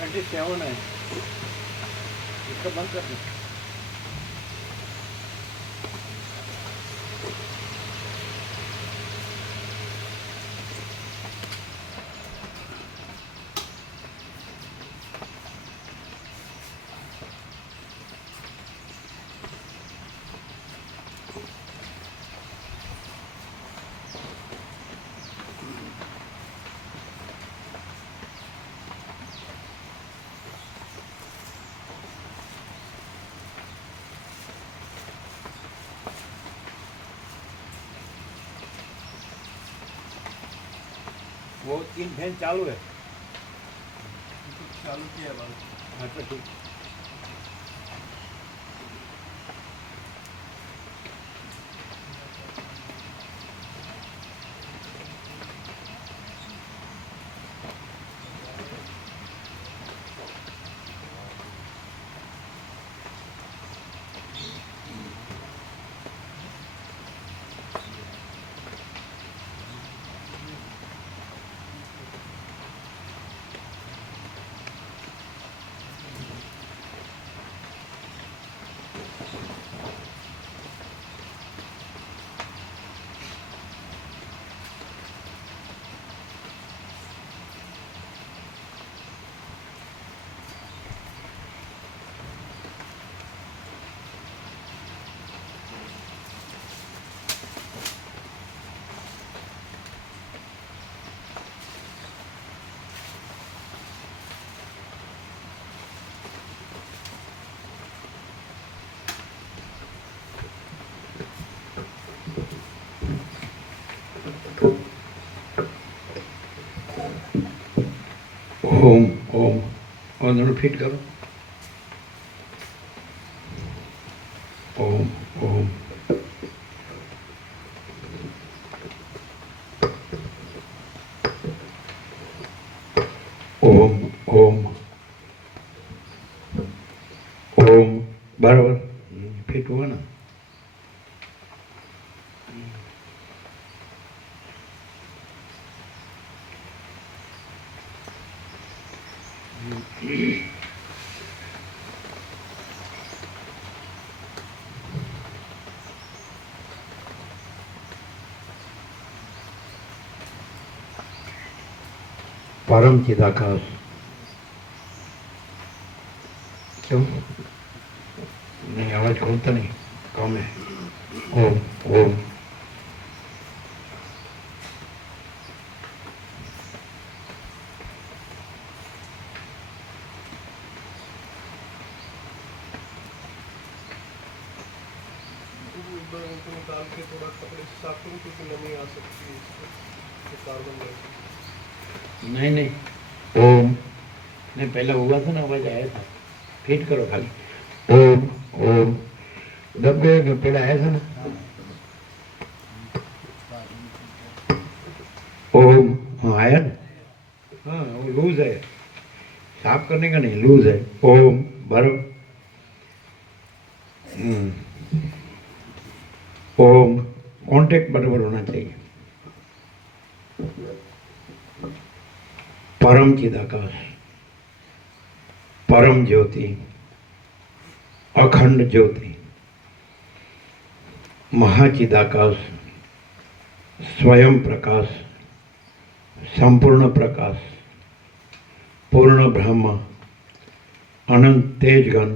27 है, इसका बंद कर दो। वो 3 फैन चालू है, चालू किया है। हाँ तो ठीक। ओम ओम और दोनों फिट करो। ओम ओम ओम ओम ओम बराबर फिट हुआ ना। परम चिदाकाश क्यों नहीं आवाज खोलता नहीं कम है। ओम ओम उनको निकाल के थोड़ा कपड़े से साफ करूँ क्योंकि नमी आ सकती है इसमें, कार्बन डाइऑक्साइड। नहीं नहीं ओम नहीं पहला हुआ था ना आवाज आया था। फिट करो खाली ओम ओम दब गए पहला आया था ना। ओम हाँ आया ना। हाँ वो लूज है, साफ करने का नहीं लूज है। ओम भरो। ओम कांटेक्ट बराबर होना चाहिए। परम चिदाकाश परम ज्योति अखंड ज्योति महाचिदाकाश स्वयं प्रकाश संपूर्ण प्रकाश पूर्ण ब्रह्म अनंत तेज घन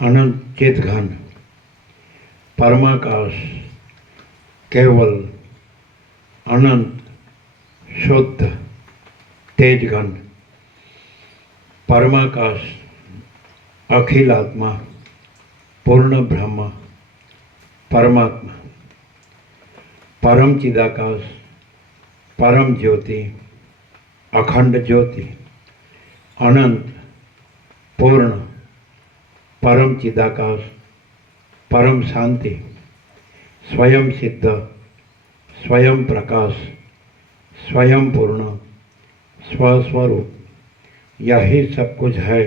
अनंत चित घन परमाकाश केवल अनंत शुद्ध तेज घन परमाकाश अखिल आत्मा पूर्ण ब्रह्म परमात्मा परम चिदाकाश परम ज्योति अखंड ज्योति अनंत पूर्ण परम चिदाकाश परम शांति स्वयं सिद्ध स्वयं प्रकाश स्वयं पूर्ण स्वस्वरूप यही सब कुछ है,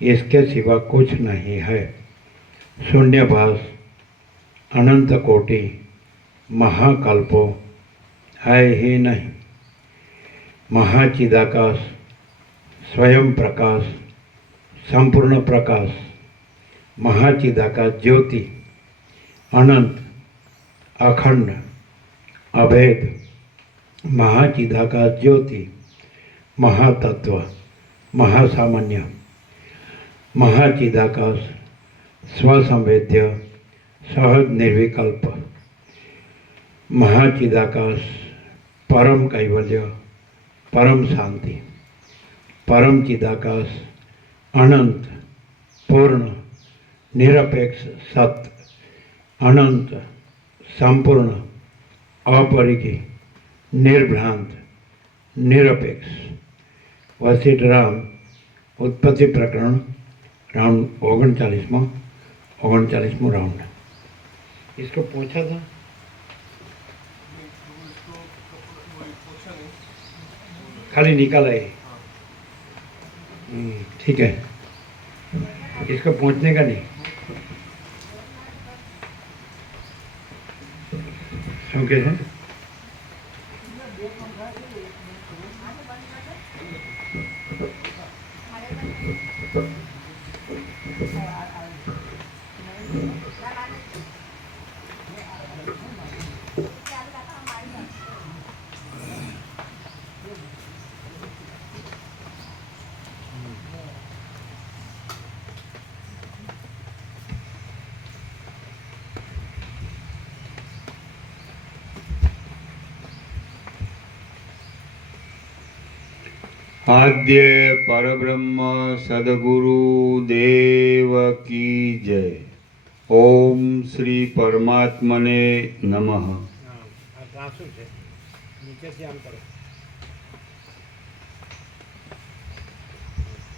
इसके सिवा कुछ नहीं है। शून्यभास अनंत कोटि महाकल्पो है ही नहीं। महाचिदाकाश સ્વયં પ્રકાશ, સંપૂર્ણ પ્રકાશ, મહાચિદાકાશ જ્યોતિ, અનંત, અખંડ, અભેદ, મહાચિદાકાશ જ્યોતિ, મહાતત્વ, મહાસામાન્ય, મહાચિદાકાશ, સ્વસંવેદ્ય, સહજ નિર્વિકલ્પ, મહાચિદાકાશ, પરમ કૈવલ્ય, પરમ શાંતિ, પરમ ચિદાકાશ, અનંત, પૂર્ણ, નિરપેક્ષ સત, અનંત, સંપૂર્ણ, અપરિચિત, નિર્ભ્રાંત, निरपेक्ष। वशिष्ठ राम उत्पत्ति प्रकरण राउंड 39वां राउंड। इसको पूछा था खाली निकाला है। ठीक है, इसको पहुंचने का नहीं। શું કહે છે? आद्य परब्रह्म सद्गुरु देव की जय। ओम श्री परमात्मने नमः। नीचे से आम करो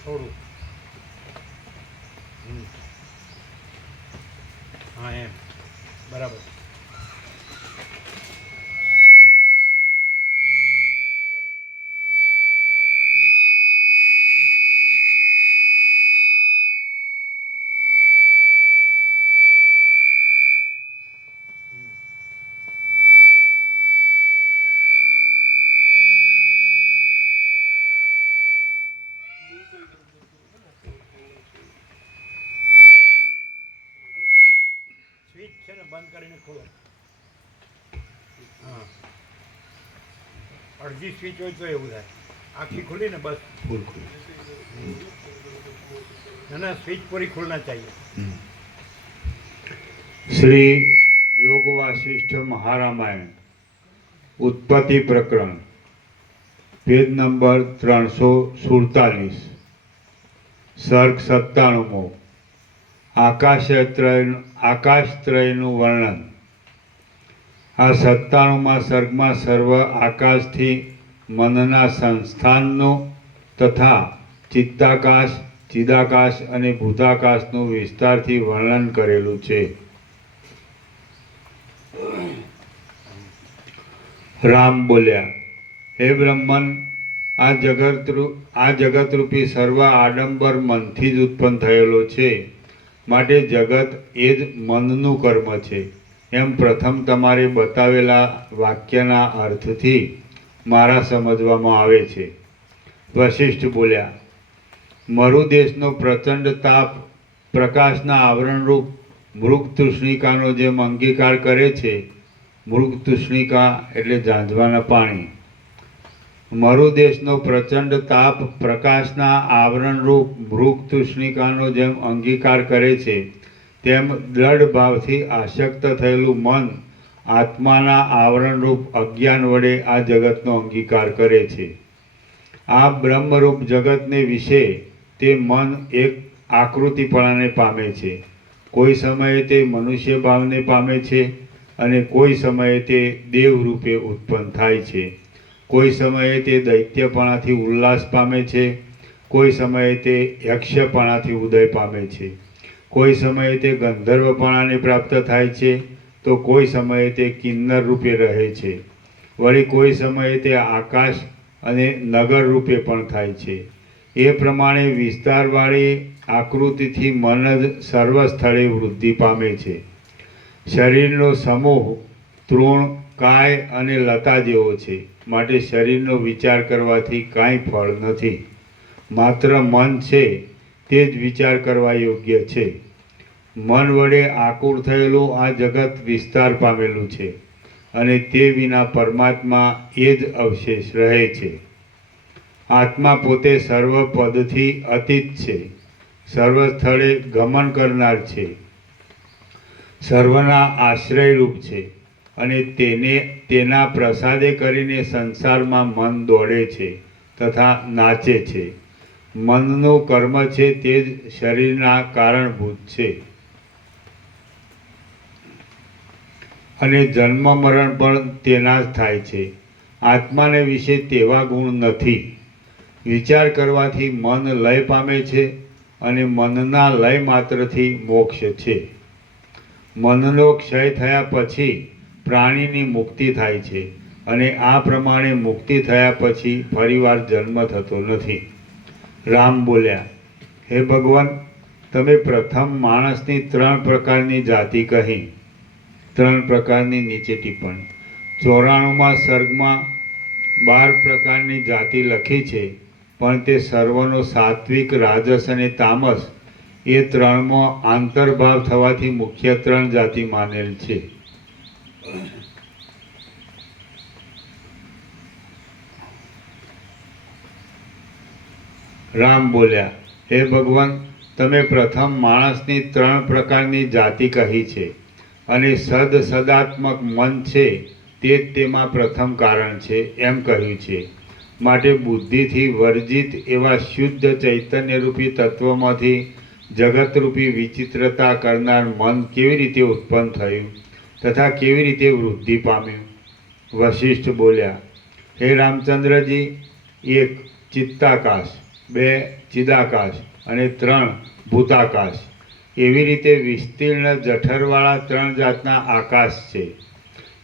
થોડું। हाँ एम बराबर। સ્વિચ છે ને બંધ કરીને ખોલો। હા, અડધી સ્વિચ હોય તો એવું થાય। આખી ખુલી ને બસ फूल ना स्विच पूरी खुलना चाहिए। श्री योग वासिष्ठ महारामायण उत्पत्ति प्रकरण पेज नंबर 347 सर्ग 97 આકાશત્રયનું વર્ણન। આ 97મા સર્ગમાં સર્વ આકાશથી મનના સંસ્થાનનું તથા ચિત્તાકાશ, ચિદાકાશ અને ભૂતાકાશનું વિસ્તારથી વર્ણન કરેલું છે। રામ બોલ્યા, હે બ્રહ્મન, આ જગતરૂપી સર્વ આડંબર મનથી જ ઉત્પન્ન થયેલો છે, માટે જગત એ જ મનનું કર્મ છે, એમ પ્રથમ તમારે બતાવેલા વાક્યના અર્થથી મારા સમજવામાં આવે છે। વશિષ્ઠ બોલ્યા, મરુદેશનો પ્રચંડ તાપ પ્રકાશના આવરણરૂપ મૃગતૃષ્ણિકાનો જેમ અંગીકાર કરે છે, મૃગતૃષ્ણિકા એટલે ઝાંઝવાના પાણી, મરુદેશનો પ્રચંડ તાપ પ્રકાશના આવરણરૂપ મૃગતૃષ્ણિકાનો જેમ અંગીકાર કરે છે, તેમ દ્રઢ ભાવથી આસક્ત થયેલું મન આત્માના આવરણરૂપ અજ્ઞાન વડે આ જગતનો અંગીકાર કરે છે। આ બ્રહ્મરૂપ જગતને વિશે તે મન એક આકૃતિપણાને પામે છે। કોઈ સમયે તે મનુષ્ય ભાવને પામે છે અને કોઈ સમયે તે દેવ રૂપે ઉત્પન્ન થાય છે, કોઈ સમયે તે દૈત્યપણાથી ઉલ્લાસ પામે છે, કોઈ સમયે તે યક્ષપણાથી ઉદય પામે છે, કોઈ સમયે તે ગંધર્વપણાને પ્રાપ્ત થાય છે, તો કોઈ સમયે તે કિન્નર રૂપે રહે છે, વળી કોઈ સમયે તે આકાશ અને નગર રૂપે પણ થાય છે। એ પ્રમાણે વિસ્તારવાળી આકૃતિથી મન જ સર્વ સ્થળે વૃદ્ધિ પામે છે। શરીરનો સમૂહ તૃણ, કાય અને લતા જેવો છે, માટે શરીરનો વિચાર કરવાથી કાંઈ ફળ નથી, માત્ર મન છે તે જ વિચાર કરવા યોગ્ય છે. મન વડે આકુળ થયેલું આ જગત વિસ્તાર પામેલું છે અને તે વિના પરમાત્મા એ જ અવશેષ રહે છે. આત્મા પોતે સર્વ પદથી અતીત છે, સર્વ સ્થળે ગમન કરનાર છે, સર્વના આશ્રયરૂપ છે અને તેના પ્રસાદે કરીને સંસારમાં મન દોડે છે તથા નાચે છે. મનનું કર્મ છે તે જ શરીરના કારણભૂત છે અને જન્મ મરણ પણ તેના જ થાય છે. આત્માને વિશે તેવા ગુણ નથી. વિચાર કરવાથી મન લય પામે છે અને મનના લય માત્રથી મોક્ષ છે. મનનો ક્ષય થયા પછી પ્રાણીની મુક્તિ થાય છે અને આ પ્રમાણે મુક્તિ થયા પછી ફરીવાર જન્મ થતો નથી. રામ બોલ્યા, હે ભગવાન, તમે પ્રથમ માણસની 3 પ્રકારની જાતિ કહી. 3 પ્રકારની નીચે ટિપ્પણી. 94માં સર્ગમાં 12 પ્રકારની જાતિ લખી છે, પણ તે સર્વનો સાત્વિક, રાજસ અને તામસ એ 3માં આંતરભાવ થવાથી મુખ્ય 3 જાતિ માનેલ છે. રામ બોલ્યા, હે ભગવાન, તમે પ્રથમ માણસની 3 પ્રકારની જાતિ કહી છે અને સદાત્મક મન છે તે જ તેમાં પ્રથમ કારણ છે એમ કહ્યું છે. માટે બુદ્ધિથી વર્જિત એવા શુદ્ધ ચૈતન્યરૂપી તત્વમાંથી જગતરૂપી વિચિત્રતા કરનાર મન કેવી રીતે ઉત્પન્ન થયું તથા કેવી રીતે વૃદ્ધિ પામ્યું? વશિષ્ઠ બોલ્યા, હે રામચંદ્રજી, 1 ચિત્તાકાશ, 2 ચિદાકાશ અને 3 ભૂતાકાશ, એવી રીતે વિસ્તીર્ણ જઠરવાળા 3 જાતના આકાશ છે.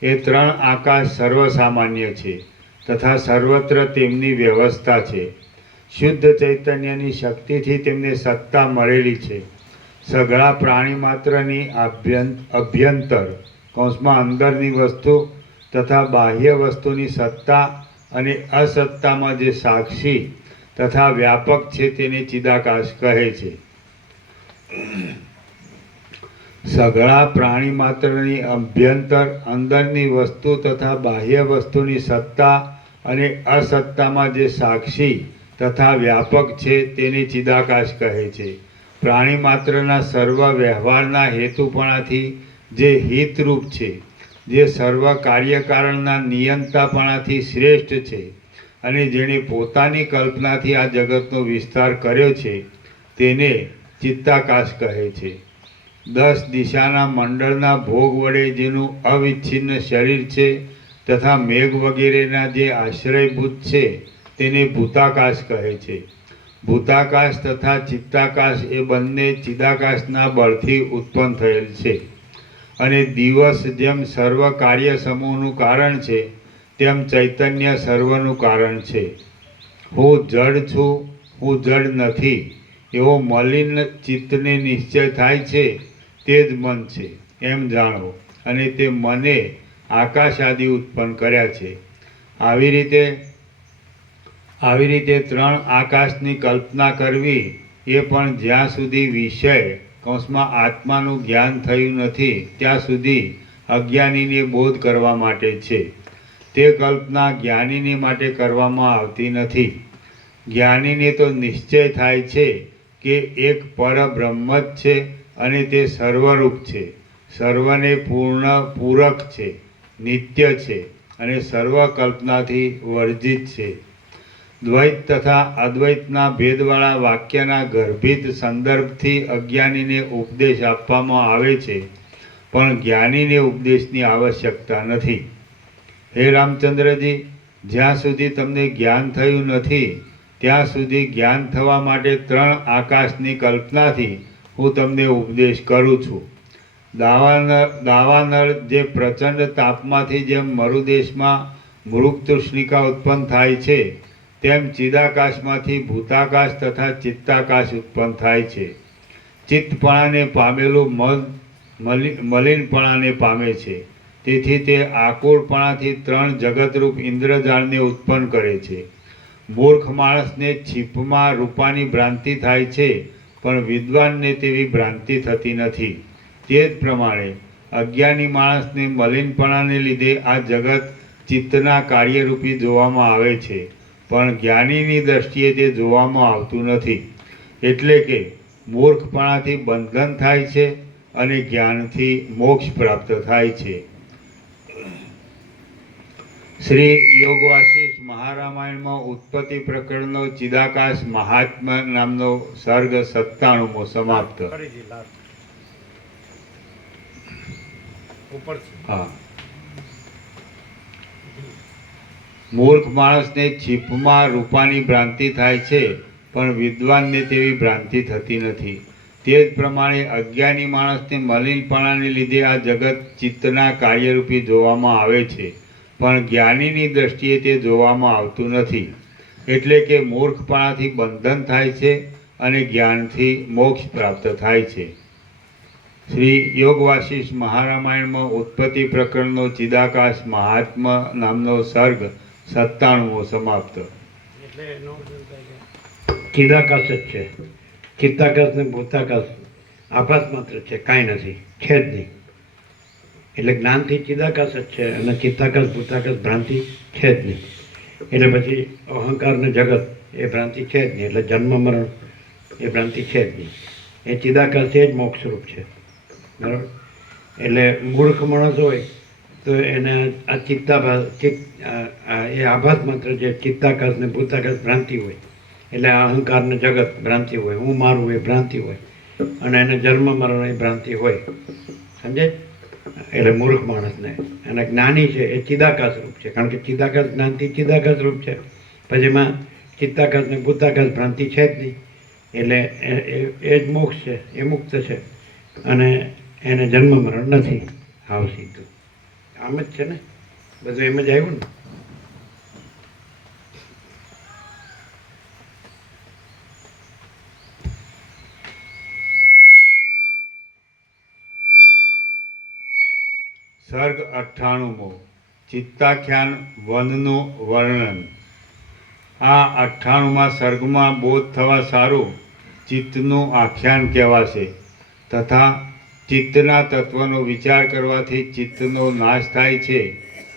એ 3 આકાશ સર્વસામાન્ય છે તથા સર્વત્ર તેમની વ્યવસ્થા છે. શુદ્ધ ચૈતન્યની શક્તિથી તેમને સત્તા મળેલી છે. સઘળા પ્રાણી માત્રની અભ્યંતર અંદરની વસ્તુ તથા બાહ્ય વસ્તુની સત્તા અને અસત્તામાં જે સાક્ષી તથા વ્યાપક છે તેને ચિદાકાશ કહે છે. સઘળા પ્રાણી માત્રની અભ્યંતર અંદરની વસ્તુ તથા બાહ્ય વસ્તુની સત્તા અને અસત્તામાં જે સાક્ષી તથા વ્યાપક છે તેને ચિદાકાશ કહે છે. પ્રાણી માત્રના સર્વ વ્યવહારના હેતુપણાથી જે હિતરૂપ છે, જે સર્વ કાર્યકારણના નિયંતાપણાથી શ્રેષ્ઠ છે અને જેણે પોતાની કલ્પનાથી આ જગતનો વિસ્તાર કર્યો છે તેને ચિત્તાકાશ કહે છે. 10 દિશાના મંડળના ભોગ વડે જેનું અવિચ્છિન્ન શરીર છે તથા મેઘ વગેરેના જે આશ્રયભૂત છે તેને ભૂતાકાશ કહે છે. ભૂતાકાશ તથા ચિત્તાકાશ એ બંને ચિદાકાશના બળથી ઉત્પન્ન થયેલ છે અને દિવસ જેમ સર્વ કાર્ય સમૂહનું કારણ છે તેમ ચૈતન્ય સર્વનું કારણ છે. હું જડ છું, હું જડ નથી એવો મલિન ચિત્તને નિશ્ચય થાય છે તે જ મન છે એમ જાણો અને તે મને આકાશ આદિ ઉત્પન્ન કર્યા છે. આવી રીતે 3 આકાશની કલ્પના કરવી એ પણ જ્યાં સુધી વિષય આત્માનું જ્ઞાન થયું નથી ત્યાં સુધી અજ્ઞાનીને બોધ કરવા માટે છે. તે કલ્પના જ્ઞાનીને માટે કરવામાં આવતી નથી. જ્ઞાનીને તો નિશ્ચય થાય છે કે એક પરબ્રહ્મ જ છે અને તે સર્વરૂપ છે, સર્વને પૂરક છે, નિત્ય છે અને સર્વ કલ્પનાથી વર્જિત છે. દ્વૈત તથા અદ્વૈતના ભેદવાળા વાક્યના ગર્ભિત સંદર્ભથી અજ્ઞાનીને ઉપદેશ આપવામાં આવે છે, પણ જ્ઞાનીને ઉપદેશની આવશ્યકતા નથી. હે રામચંદ્રજી, જ્યાં સુધી તમને જ્ઞાન થયું નથી ત્યાં સુધી જ્ઞાન થવા માટે 3 આકાશની કલ્પનાથી હું તમને ઉપદેશ કરું છું. દાવાનળ જે પ્રચંડ તાપમાંથી જેમ મરુદેશમાં મૃગતૃષ્ણિકા ઉત્પન્ન થાય છે તેમ ચિદાકાશમાંથી ભૂતાકાશ તથા ચિત્તાકાશ ઉત્પન્ન થાય છે. ચિત્તપણાને પામેલું મન મલિનપણાને પામે છે, તેથી તે આકુળપણાથી 3 જગતરૂપ ઇન્દ્રજાળને ઉત્પન્ન કરે છે. મૂર્ખ માણસને છીપમાં રૂપાની ભ્રાંતિ થાય છે, પણ વિદ્વાનને તેવી ભ્રાંતિ થતી નથી. તે જ પ્રમાણે અજ્ઞાની માણસને મલિનપણાને લીધે આ જગત ચિત્તના કાર્યરૂપી જોવામાં આવે છે, પણ જ્ઞાનીની દ્રષ્ટિએ તે જોવામાં આવતું નથી. એટલે કે મૂર્ખપણાથી બંધન થાય છે અને જ્ઞાનથી મોક્ષ પ્રાપ્ત થાય છે. શ્રી યોગ વાસિષ્ઠ મહારામાયણમાં ઉત્પત્તિ પ્રકરણનો ચિદાકાશ મહાત્મા નામનો સર્ગ 97મો સમાપ્ત. ફરીથી લાસ્ટ ઉપર છે. હા. મૂર્ખ માણસને છીપમાં રૂપાની ભ્રાંતિ થાય છે, પણ વિદ્વાનને તેવી ભ્રાંતિ થતી નથી. તે જ પ્રમાણે અજ્ઞાની માણસને મલિનપણાને લીધે આ જગત ચિત્તના કાર્યરૂપી જોવામાં આવે છે, પણ જ્ઞાનીની દ્રષ્ટિએ તે જોવામાં આવતું નથી. એટલે કે મૂર્ખપણાથી બંધન થાય છે અને જ્ઞાનથી મોક્ષ પ્રાપ્ત થાય છે. શ્રી યોગ વાસિષ્ઠ મહારામાયણમાં ઉત્પત્તિ પ્રકરણનો ચિદાકાશ મહાત્મા નામનો સર્ગ 97મો સમાપ્ત. એટલે એનો અર્થ થાય કે ચિદાકાશ જ છે. ચિત્તાકાશ ને ભૂતાકાશ આભાસ માત્ર છે, કાંઈ નથી, છે જ નહીં. એટલે જ્ઞાનથી ચિદાકાશ જ છે અને ચિત્તાકાશ ભૂતાકાશ ભ્રાંતિ છે જ નહીં. એટલે પછી અહંકાર ને જગત એ ભ્રાંતિ છે જ નહીં. એટલે જન્મ મરણ એ ભ્રાંતિ છે જ નહીં. એ ચિદાકાશ એ જ મોક્ષરૂપ છે. બરાબર. એટલે મૂર્ખ માણસ હોય તો એને આ એ આભાસ માત્ર જે ચિત્તાકાશ ને ભૂતાકાશ ભ્રાંતિ હોય, એટલે આ અહંકાર ને જગત ભ્રાંતિ હોય, હું મારું એ ભ્રાંતિ હોય, અને એને જન્મ મરણ એ ભ્રાંતિ હોય. સમજે? એટલે મૂર્ખ માણસને. અને જ્ઞાની છે એ ચિદાકાશ રૂપ છે, કારણ કે ચિદાકાશ જ્ઞાનથી ચિદાકાશ રૂપ છે. પછી એમાં ચિત્તાકાશ ને ભૂતાકાશ ભ્રાંતિ છે જ નહીં. એટલે એ જ મોક્ષ છે, એ મુક્ત છે, અને એને જન્મ મરણ નથી. હાવ સીધું આમ જ છે ને, બધું એમ જ આવ્યું ને. સર્ગ 98મો ચિત્તાખ્યાન વનનું વર્ણન. આ 98મા સર્ગમાં બોધ થવા સારું ચિત્તનું આખ્યાન કહેવાશે, તથા ચિત્તના તત્વનો વિચાર કરવાથી ચિત્તનો નાશ થાય છે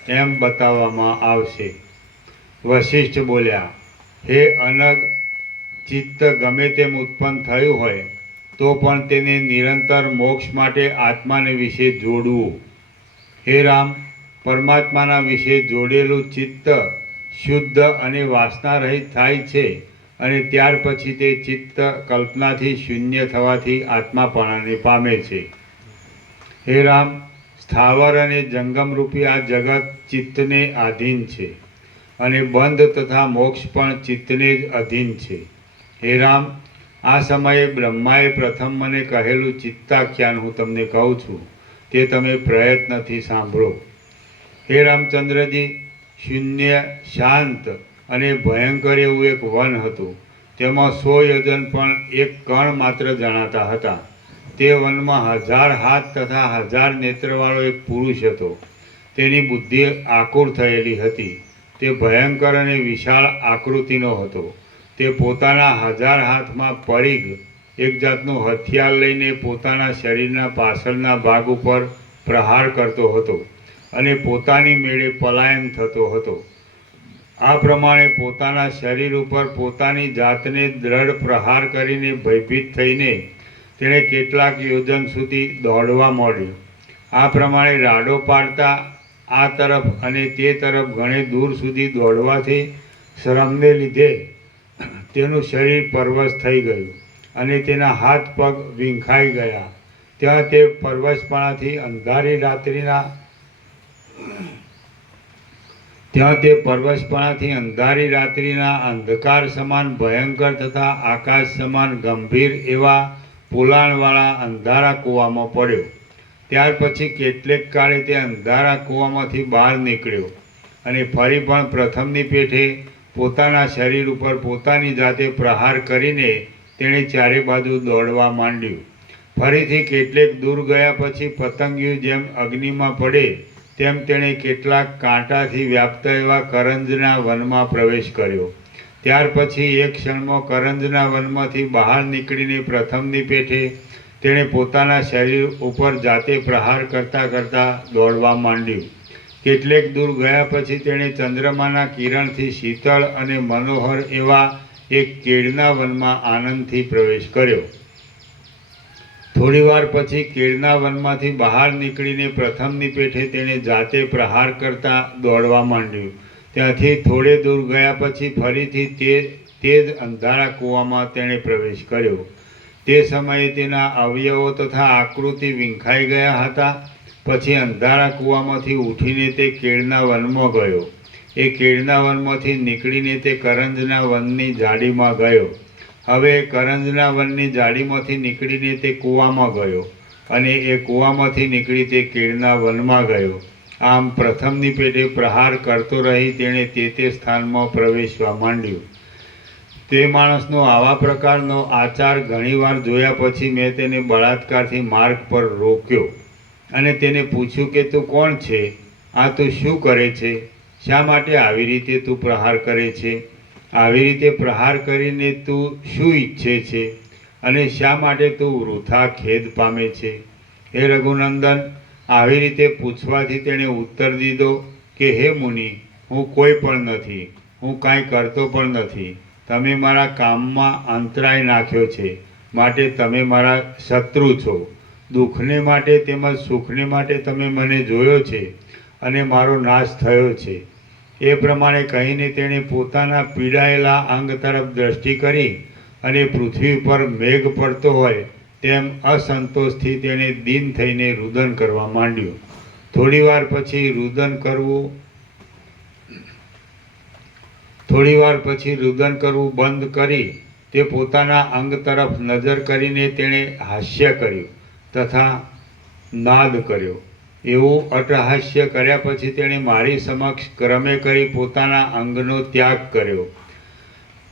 એમ બતાવવામાં આવશે. વશિષ્ઠ બોલ્યા, હે અનગ, ચિત્ત ગમે તેમ ઉત્પન્ન થયું હોય તો પણ તેને નિરંતર મોક્ષ માટે આત્માને વિશે જોડવું. હે રામ, પરમાત્માના વિશે જોડેલું ચિત્ત શુદ્ધ અને વાસના રહિત થાય છે, અને ત્યાર પછી તે ચિત્ત કલ્પનાથી શૂન્ય થવાથી આત્માપણાને પામે છે. હે રામ, સ્થાવર અને જંગમરૂપી આ જગત ચિત્તને આધીન છે, અને બંધ તથા મોક્ષ પણ ચિત્તને જ અધીન છે. હે રામ, આ સમયે બ્રહ્માએ પ્રથમ મને કહેલું ચિત્તાખ્યાન હું તમને કહું છું, તે તમે પ્રયત્નથી સાંભળો. હે રામચંદ્રજી, શૂન્ય, શાંત અને ભયંકર એવું એક વન હતું. તેમાં 100 યોજન પણ એક કણ માત્ર જણાતા હતા. તે વનમાં 1000 હાથ તથા 1000 નેત્રવાળો એક પુરુષ હતો. તેની બુદ્ધિ આકુર થયેલી હતી. તે ભયંકર અને વિશાળ આકૃતિનો હતો. તે પોતાના 1000 હાથમાં પરિઘ, એક જાતનું હથિયાર લઈને પોતાના શરીરના પાછળના ભાગ ઉપર પ્રહાર કરતો હતો અને પોતાની મેળે પલાયન થતો હતો. આ પ્રમાણે પોતાના શરીર ઉપર પોતાની જાતને દ્રઢ પ્રહાર કરીને ભયભીત થઈને તેણે કેટલાક યોજન સુધી દોડવા માંડ્યો. આ પ્રમાણે રાડો પાડતા આ તરફ અને તે તરફ ઘણે દૂર સુધી દોડવાથી શ્રમને લીધે તેનું શરીર પરવશ થઈ ગયું અને તેના હાથ પગ વીંખાઈ ગયા. ત્યાં તે પરવશપણાથી અંધારી રાત્રિના અંધકાર સમાન ભયંકર તથા આકાશ સમાન ગંભીર એવા પોલાણવાળા અંધારા કૂવામાં પડ્યો. ત્યાર પછી કેટલેક કાળે તે અંધારા કૂવામાંથી બહાર નીકળ્યો અને ફરી પણ પ્રથમની પેઠે પોતાના શરીર ઉપર પોતાની જાતે પ્રહાર કરીને તેણે ચારે બાજુ દોડવા માંડ્યું. ફરીથી કેટલેક દૂર ગયા પછી પતંગિયું જેમ અગ્નિમાં પડે તેમ તેણે કેટલાક કાંટાથી વ્યાપ્ત એવા કરંજના વનમાં પ્રવેશ કર્યો ત્યાર પછી એક ક્ષણમાં કરંજના વનમાંથી બહાર નીકળીને પ્રથમની પેઠે તેણે પોતાના શરીર ઉપર જાતે પ્રહાર કરતાં કરતાં દોડવા માંડ્યું. કેટલેક દૂર ગયા પછી તેણે ચંદ્રમાના કિરણથી શીતળ અને મનોહર એવા એક કેળના વનમાં આનંદથી પ્રવેશ કર્યો. થોડીવાર પછી કેળના વનમાંથી બહાર નીકળીને પ્રથમની પેઠે તેણે જાતે પ્રહાર કરતાં દોડવા માંડ્યું. ત્યાંથી થોડે દૂર ગયા પછી ફરીથી તે જ અંધારા કૂવામાં તેણે પ્રવેશ કર્યો. તે સમયે તેના અવયવો તથા આકૃતિ વિંખાઈ ગયા હતા. પછી અંધારા કૂવામાંથી ઉઠીને તે કેળના વનમાં ગયો. એ કેળના વનમાંથી નીકળીને તે કરંજના વનની જાડીમાં ગયો. હવે કરંજના વનની જાડીમાંથી નીકળીને તે કૂવામાં ગયો અને એ કૂવામાંથી નીકળી તે કેળના વનમાં ગયો. આમ પ્રથમની પેટે પ્રહાર કરતો રહી તેણે તે સ્થાનમાં પ્રવેશવા માંડ્યું. તે માણસનો આવા પ્રકારનો આચાર ઘણીવાર જોયા પછી મેં તેને બળાત્કારથી માર્ગ પર રોક્યો અને તેને પૂછ્યું કે તું કોણ છે? આ તું શું કરે છે? શા માટે આવી રીતે તું પ્રહાર કરે છે? આવી રીતે પ્રહાર કરીને તું શું ઈચ્છે છે અને શા માટે તું વૃથા ખેદ પામે છે? હે રઘુનંદન, આવી રીતે પૂછવાથી તેણે ઉત્તર દીધો કે હે મુનિ, હું કોઈ પણ નથી, હું કાંઈ કરતો પણ નથી. તમે મારા કામમાં અંતરાય નાખ્યો છે, માટે તમે મારા શત્રુ છો. દુઃખને માટે તેમજ સુખને માટે તમે મને જોયો છે અને મારો નાશ થયો છે. એ પ્રમાણે કહીને તેણે પોતાના પીડાયેલા અંગ તરફ દ્રષ્ટિ કરી અને પૃથ્વી પર મેઘ પડતો હોય તેમ અસંતોષથી તેણે દીન થઈને રુદન કરવા માંડ્યું. થોડીવાર પછી રુદન કરવું બંધ કરી તે પોતાના અંગ તરફ નજર કરીને તેણે હાસ્ય કર્યું તથા નાદ કર્યો. એવું અટહાસ્ય કર્યા પછી તેણે મારી સમક્ષ ક્રમે કરી પોતાના અંગનો ત્યાગ કર્યો.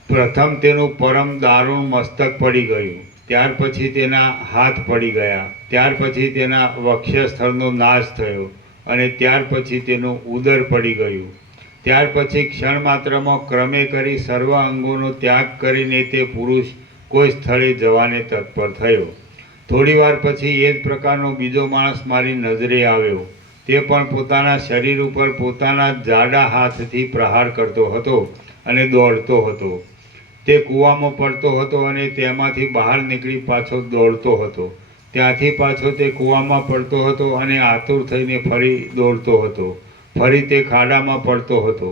પ્રથમ તેનું પરમ દારૂણ મસ્તક પડી ગયું, ત્યાર પછી તેના હાથ પડી ગયા, ત્યાર પછી તેના વક્ષસ્થળનો નાશ થયો અને ત્યાર પછી તેનું ઉદર પડી ગયું. ત્યાર પછી ક્ષણ માત્રમાં ક્રમે કરી સર્વ અંગોનો ત્યાગ કરીને તે પુરુષ કોઈ સ્થળે જવાને તત્પર થયો. થોડીવાર પછી એ જ પ્રકારનો બીજો માણસ મારી નજરે આવ્યો. તે પણ પોતાના શરીર ઉપર પોતાના જાડા હાથથી પ્રહાર કરતો હતો અને દોડતો હતો. તે કૂવામાં પડતો હતો અને તેમાંથી બહાર નીકળી પાછો દોડતો હતો. ત્યાંથી પાછો તે કૂવામાં પડતો હતો અને આતુર થઈને ફરી દોડતો હતો. ફરી તે ખાડામાં પડતો હતો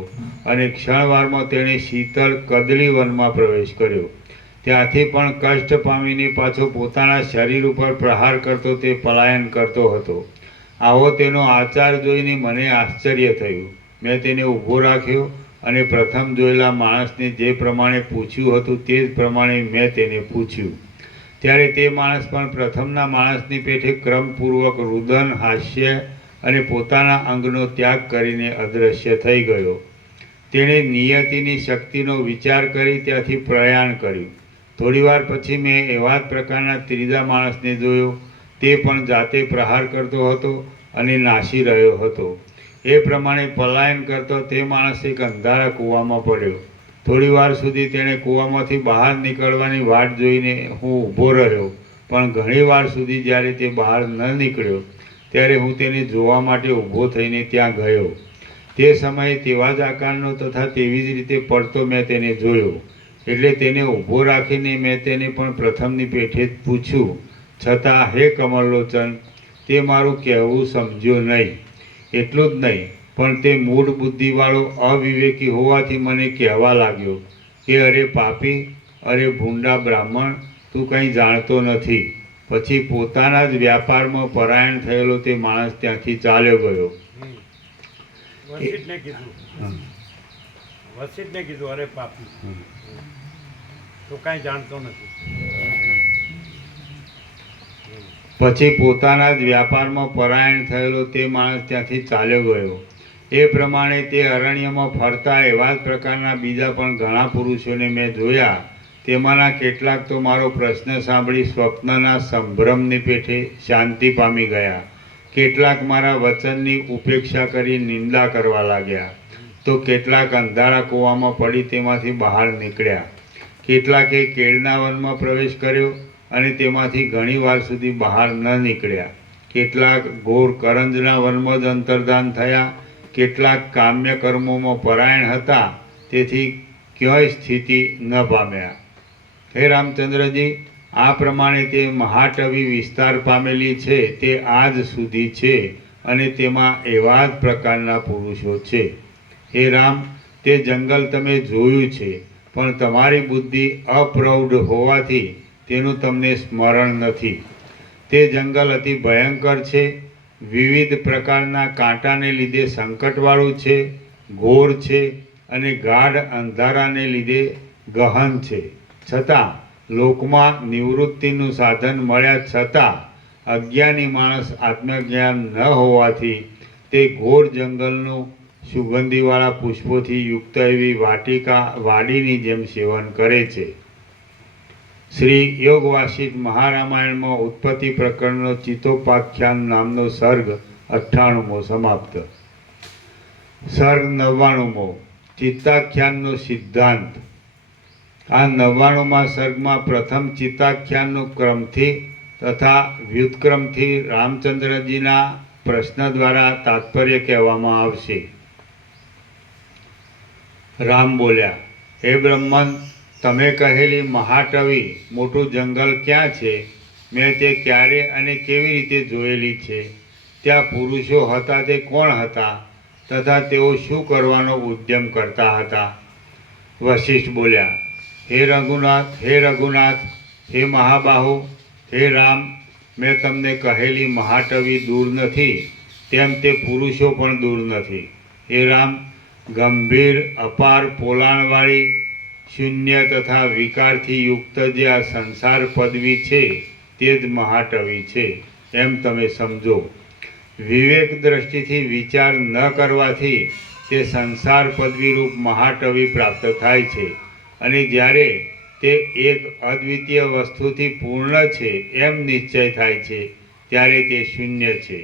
અને ક્ષણવારમાં તેણે શીતળ કદળી વનમાં પ્રવેશ કર્યો. ત્યાંથી પણ કષ્ટ પામીને પાછો પોતાના શરીર ઉપર પ્રહાર કરતો તે પલાયન કરતો હતો. આવો તેનો આચાર જોઈને મને આશ્ચર્ય થયું. મેં તેને ઊભો રાખ્યો અને પ્રથમ જોયેલા માણસને જે પ્રમાણે પૂછ્યું હતું તે જ પ્રમાણે મેં તેને પૂછ્યું. ત્યારે તે માણસ પણ પ્રથમના માણસની પેઠે ક્રમપૂર્વક રુદન, હાસ્ય અને પોતાના અંગનો ત્યાગ કરીને અદૃશ્ય થઈ ગયો. તેણે નિયતિની શક્તિનો વિચાર કરી ત્યાંથી પ્રયાણ કર્યું. થોડીવાર પછી મેં એવા જ પ્રકારના ત્રીજા માણસને જોયો. તે પણ જાતે પ્રહાર કરતો હતો અને નાસી રહ્યો હતો. એ પ્રમાણે પલાયન કરતો તે માણસ એક અંધારા કૂવામાં પડ્યો. થોડીવાર સુધી તેણે કૂવામાંથી બહાર નીકળવાની વાટ જોઈને હું ઊભો રહ્યો, પણ ઘણીવાર સુધી જ્યારે તે બહાર ન નીકળ્યો ત્યારે હું તેને જોવા માટે ઊભો થઈને ત્યાં ગયો. તે સમયે તેવા જ આકારનો તથા તેવી જ રીતે પડતો મેં તેને જોયો. એટલે તેને ઊભો રાખીને મેં તેને પણ પ્રથમની પેઠે જ પૂછ્યું. છતાં હે કમળલોચન, તે મારું કહેવું સમજ્યો નહીં. એટલું જ નહીં, પણ તે મૂળ બુદ્ધિવાળો અવિવેકી હોવાથી મને કહેવા લાગ્યો કે અરે પાપી, અરે ભૂંડા બ્રાહ્મણ, તું કંઈ જાણતો નથી. પછી પોતાના જ વ્યાપારમાં પરાયણ થયેલો તે માણસ ત્યાંથી ચાલ્યો ગયો. વસિતને કીધું અરે પાપી, તું કાંઈ જાણતો નથી. પછી પોતાના જ વ્યાપારમાં પરાયણ થયેલો તે માણસ ત્યાંથી ચાલ્યો ગયો. એ પ્રમાણે તે અરણ્યમાં ફરતા એવા જ પ્રકારના બીજા પણ ઘણા પુરુષોને મેં જોયા. તેમાંના કેટલાક તો મારો પ્રશ્ન સાંભળી સ્વપ્નના સંભ્રમની પેઠે શાંતિ પામી ગયા. કેટલાક મારા વચનની ઉપેક્ષા કરી નિંદા કરવા લાગ્યા. તો કેટલાક અંધારા કૂવામાં પડી તેમાંથી બહાર નીકળ્યા. કેટલાકે કેળના વનમાં પ્રવેશ કર્યો અને તેમાંથી ઘણી વાર સુધી બહાર ન નીકળ્યા. કેટલાક ઘોર કરંજના વનમાં જ અંતર્ધાન થયા. કેટલાક કામ્ય કર્મોમાં પરાયણ હતા, તેથી ક્યાંય સ્થિતિ ન પામ્યા. હે રામચંદ્રજી, આ પ્રમાણે તે મહાટવી વિસ્તાર પામેલી છે તે આજ સુધી છે અને તેમાં એવા જ પ્રકારના પુરુષો છે. હે રામ, તે જંગલ તમે જોયું છે, પણ તમારી બુદ્ધિ અપ્રૌઢ હોવાથી તેનું તમને સ્મરણ નથી. તે જંગલ અતિ ભયંકર છે, વિવિધ પ્રકારના કાંટાને લીધે સંકટવાળું છે, ઘોર છે અને ગાઢ અંધારાને લીધે ગહન છે. છતાં લોકમાં નિવૃત્તિનું સાધન મળ્યા છતાં અજ્ઞાની માણસ આત્મજ્ઞાન ન હોવાથી તે ઘોર જંગલનું સુગંધીવાળા પુષ્પોથી યુક્ત એવી વાડીની જેમ સેવન કરે છે. શ્રી યોગ વાસિષ્ઠ મહારામાયણમાં ઉત્પત્તિ પ્રકરણનો ચિત્તોપાખ્યાન નામનો સર્ગ 98મો સમાપ્ત. સર્ગ 99મો ચિત્તાખ્યાનનો સિદ્ધાંત. આ 99મા સર્ગમાં પ્રથમ ચિત્તાખ્યાનનું ક્રમથી તથા વ્યુત્ક્રમથી રામચંદ્રજીના પ્રશ્ન દ્વારા તાત્પર્ય કહેવામાં આવશે. રામ બોલ્યા, હે બ્રહ્મન, તમે કહેલી મહાટવી મોટું જંગલ ક્યાં છે? મેં તે ક્યારે અને કેવી રીતે જોયેલી છે? ત્યાં પુરુષો હતા તે કોણ હતા તથા તેઓ શું કરવાનો ઉદ્યમ કરતા હતા? વશિષ્ઠ બોલ્યા, હે રઘુનાથ, હે રઘુનાથ, હે મહાબાહુ, હે રામ, મેં તમને કહેલી મહાટવી દૂર નથી, તેમ તે પુરુષો પણ દૂર નથી. હે રામ, ગંભીર અપાર પોલાણવાળી શૂન્ય તથા વિકારથી યુક્ત જે આ સંસાર પદવી છે તે જ મહાટવી છે એમ તમે સમજો. વિવેક દ્રષ્ટિથી વિચાર ન કરવાથી તે સંસાર પદવીરૂપ મહાટવી પ્રાપ્ત થાય છે અને જ્યારે તે એક અદ્વિતીય વસ્તુથી પૂર્ણ છે એમ નિશ્ચય થાય છે ત્યારે તે શૂન્ય છે.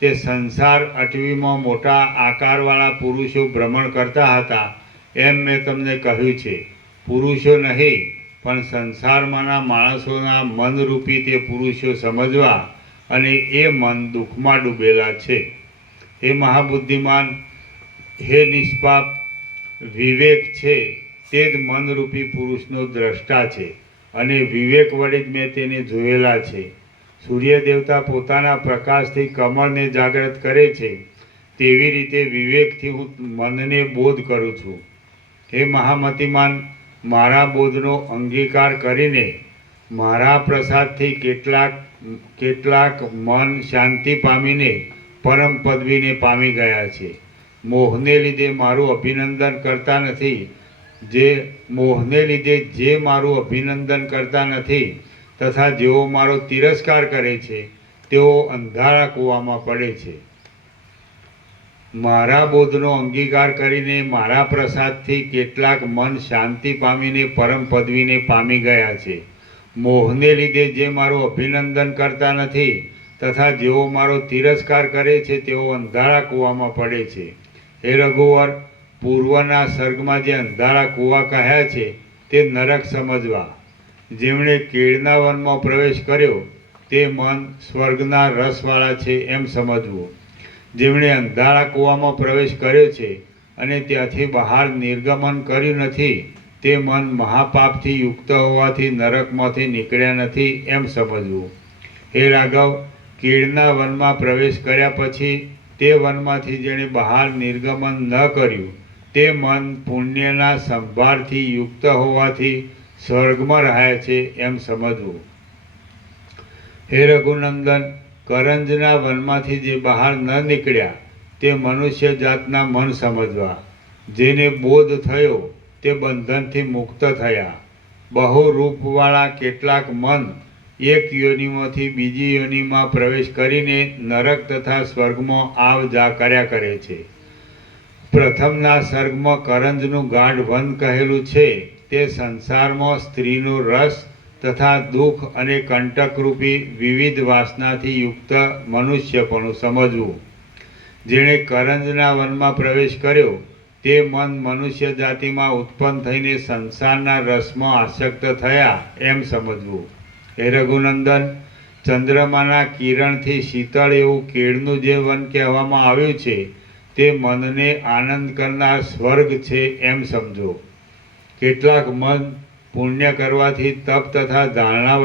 તે સંસાર અટવીમાં મોટા આકારવાળા પુરુષો ભ્રમણ કરતા હતા એમ મેં તમને કહ્યું છે. પુરુષો નહીં પણ સંસારમાંના માણસોના મનરૂપી તે પુરુષો સમજવા અને એ મન દુઃખમાં ડૂબેલા છે. હે મહાબુદ્ધિમાન, હે નિષ્પાપ, વિવેક છે તે જ મનરૂપી પુરુષનો દ્રષ્ટા છે અને વિવેક વડે જ મેં તેને જોયેલા છે. સૂર્ય દેવતા પોતાના પ્રકાશથી કમળને જાગૃત કરે છે તેવી રીતે વિવેકથી હું મનને બોધ કરું છું. હે મહામતિમાન, મારા બોધનો અંગીકાર કરીને મારા પ્રસાદથી કેટલાક મન શાંતિ પામીને પરમ પદવીને પામી ગયા છે. મોહને લીધે મારું અભિનંદન કરતા નથી. મોહને લીધે જે મારું અભિનંદન કરતા નથી તથા જેઓ મારો તિરસ્કાર કરે છે તેઓ અંધારા કૂવામાં પડે છે. મારા બોધનો અંગીકાર કરીને મારા પ્રસાદથી કેટલાક મન શાંતિ પામીને પરમ પદવીને પામી ગયા છે. મોહને લીધે જે મારું અભિનંદન કરતા નથી તથા જેઓ મારો તિરસ્કાર કરે છે તેઓ અંધારા કૂવામાં પડે છે. હે રઘુવર, પૂર્વના સર્ગમાં જે અંધારા કૂવા કહ્યા છે તે નરક સમજવા. જેમણે કેળના વનમાં પ્રવેશ કર્યો તે મન સ્વર્ગના રસવાળા છે એમ સમજવું. જેમણે અંધારા કૂવામાં પ્રવેશ કર્યો છે અને ત્યાંથી બહાર નિર્ગમન કર્યું નથી તે મન મહાપાપથી યુક્ત હોવાથી નરકમાંથી નીકળ્યા નથી એમ સમજવું. હે રાઘવ, કેળના વનમાં પ્રવેશ કર્યા પછી તે વનમાંથી જેણે બહાર નિર્ગમન ન કર્યું તે મન પુણ્યના સંભારથી યુક્ત હોવાથી સ્વર્ગમાં રહ્યા છે એમ સમજવું. હે રઘુનંદન, કરંજના વનમાંથી જે બહાર ન નીકળ્યા તે મનુષ્ય જાતના મન સમજવા. જેને બોધ થયો તે બંધનથી મુક્ત થયા. બહુ રૂપવાળા કેટલાક મન એક યોનિમાંથી બીજી યોનિમાં પ્રવેશ કરીને નરક તથા સ્વર્ગમાં આવ જા કર્યા કરે છે. પ્રથમના સર્ગમાં કરંજનું ગાઢ વન કહેલું છે તે સંસારમાં સ્ત્રીનો રસ તથા દુઃખ અને કંટકરૂપી વિવિધ વાસનાથી યુક્ત મનુષ્યપણું સમજવું. જેણે કરંજના વનમાં પ્રવેશ કર્યો તે મન મનુષ્ય જાતિમાં ઉત્પન્ન થઈને સંસારના રસમાં આસક્ત થયા એમ સમજવું. હે રઘુનંદન, ચંદ્રમાના કિરણથી શીતળ એવું કેળનું જે વન કહેવામાં આવ્યું છે તે મનને આનંદ કરનાર સ્વર્ગ છે એમ સમજો. કેટલાક મન પુણ્ય કરવાથી તપ તથા ધારણા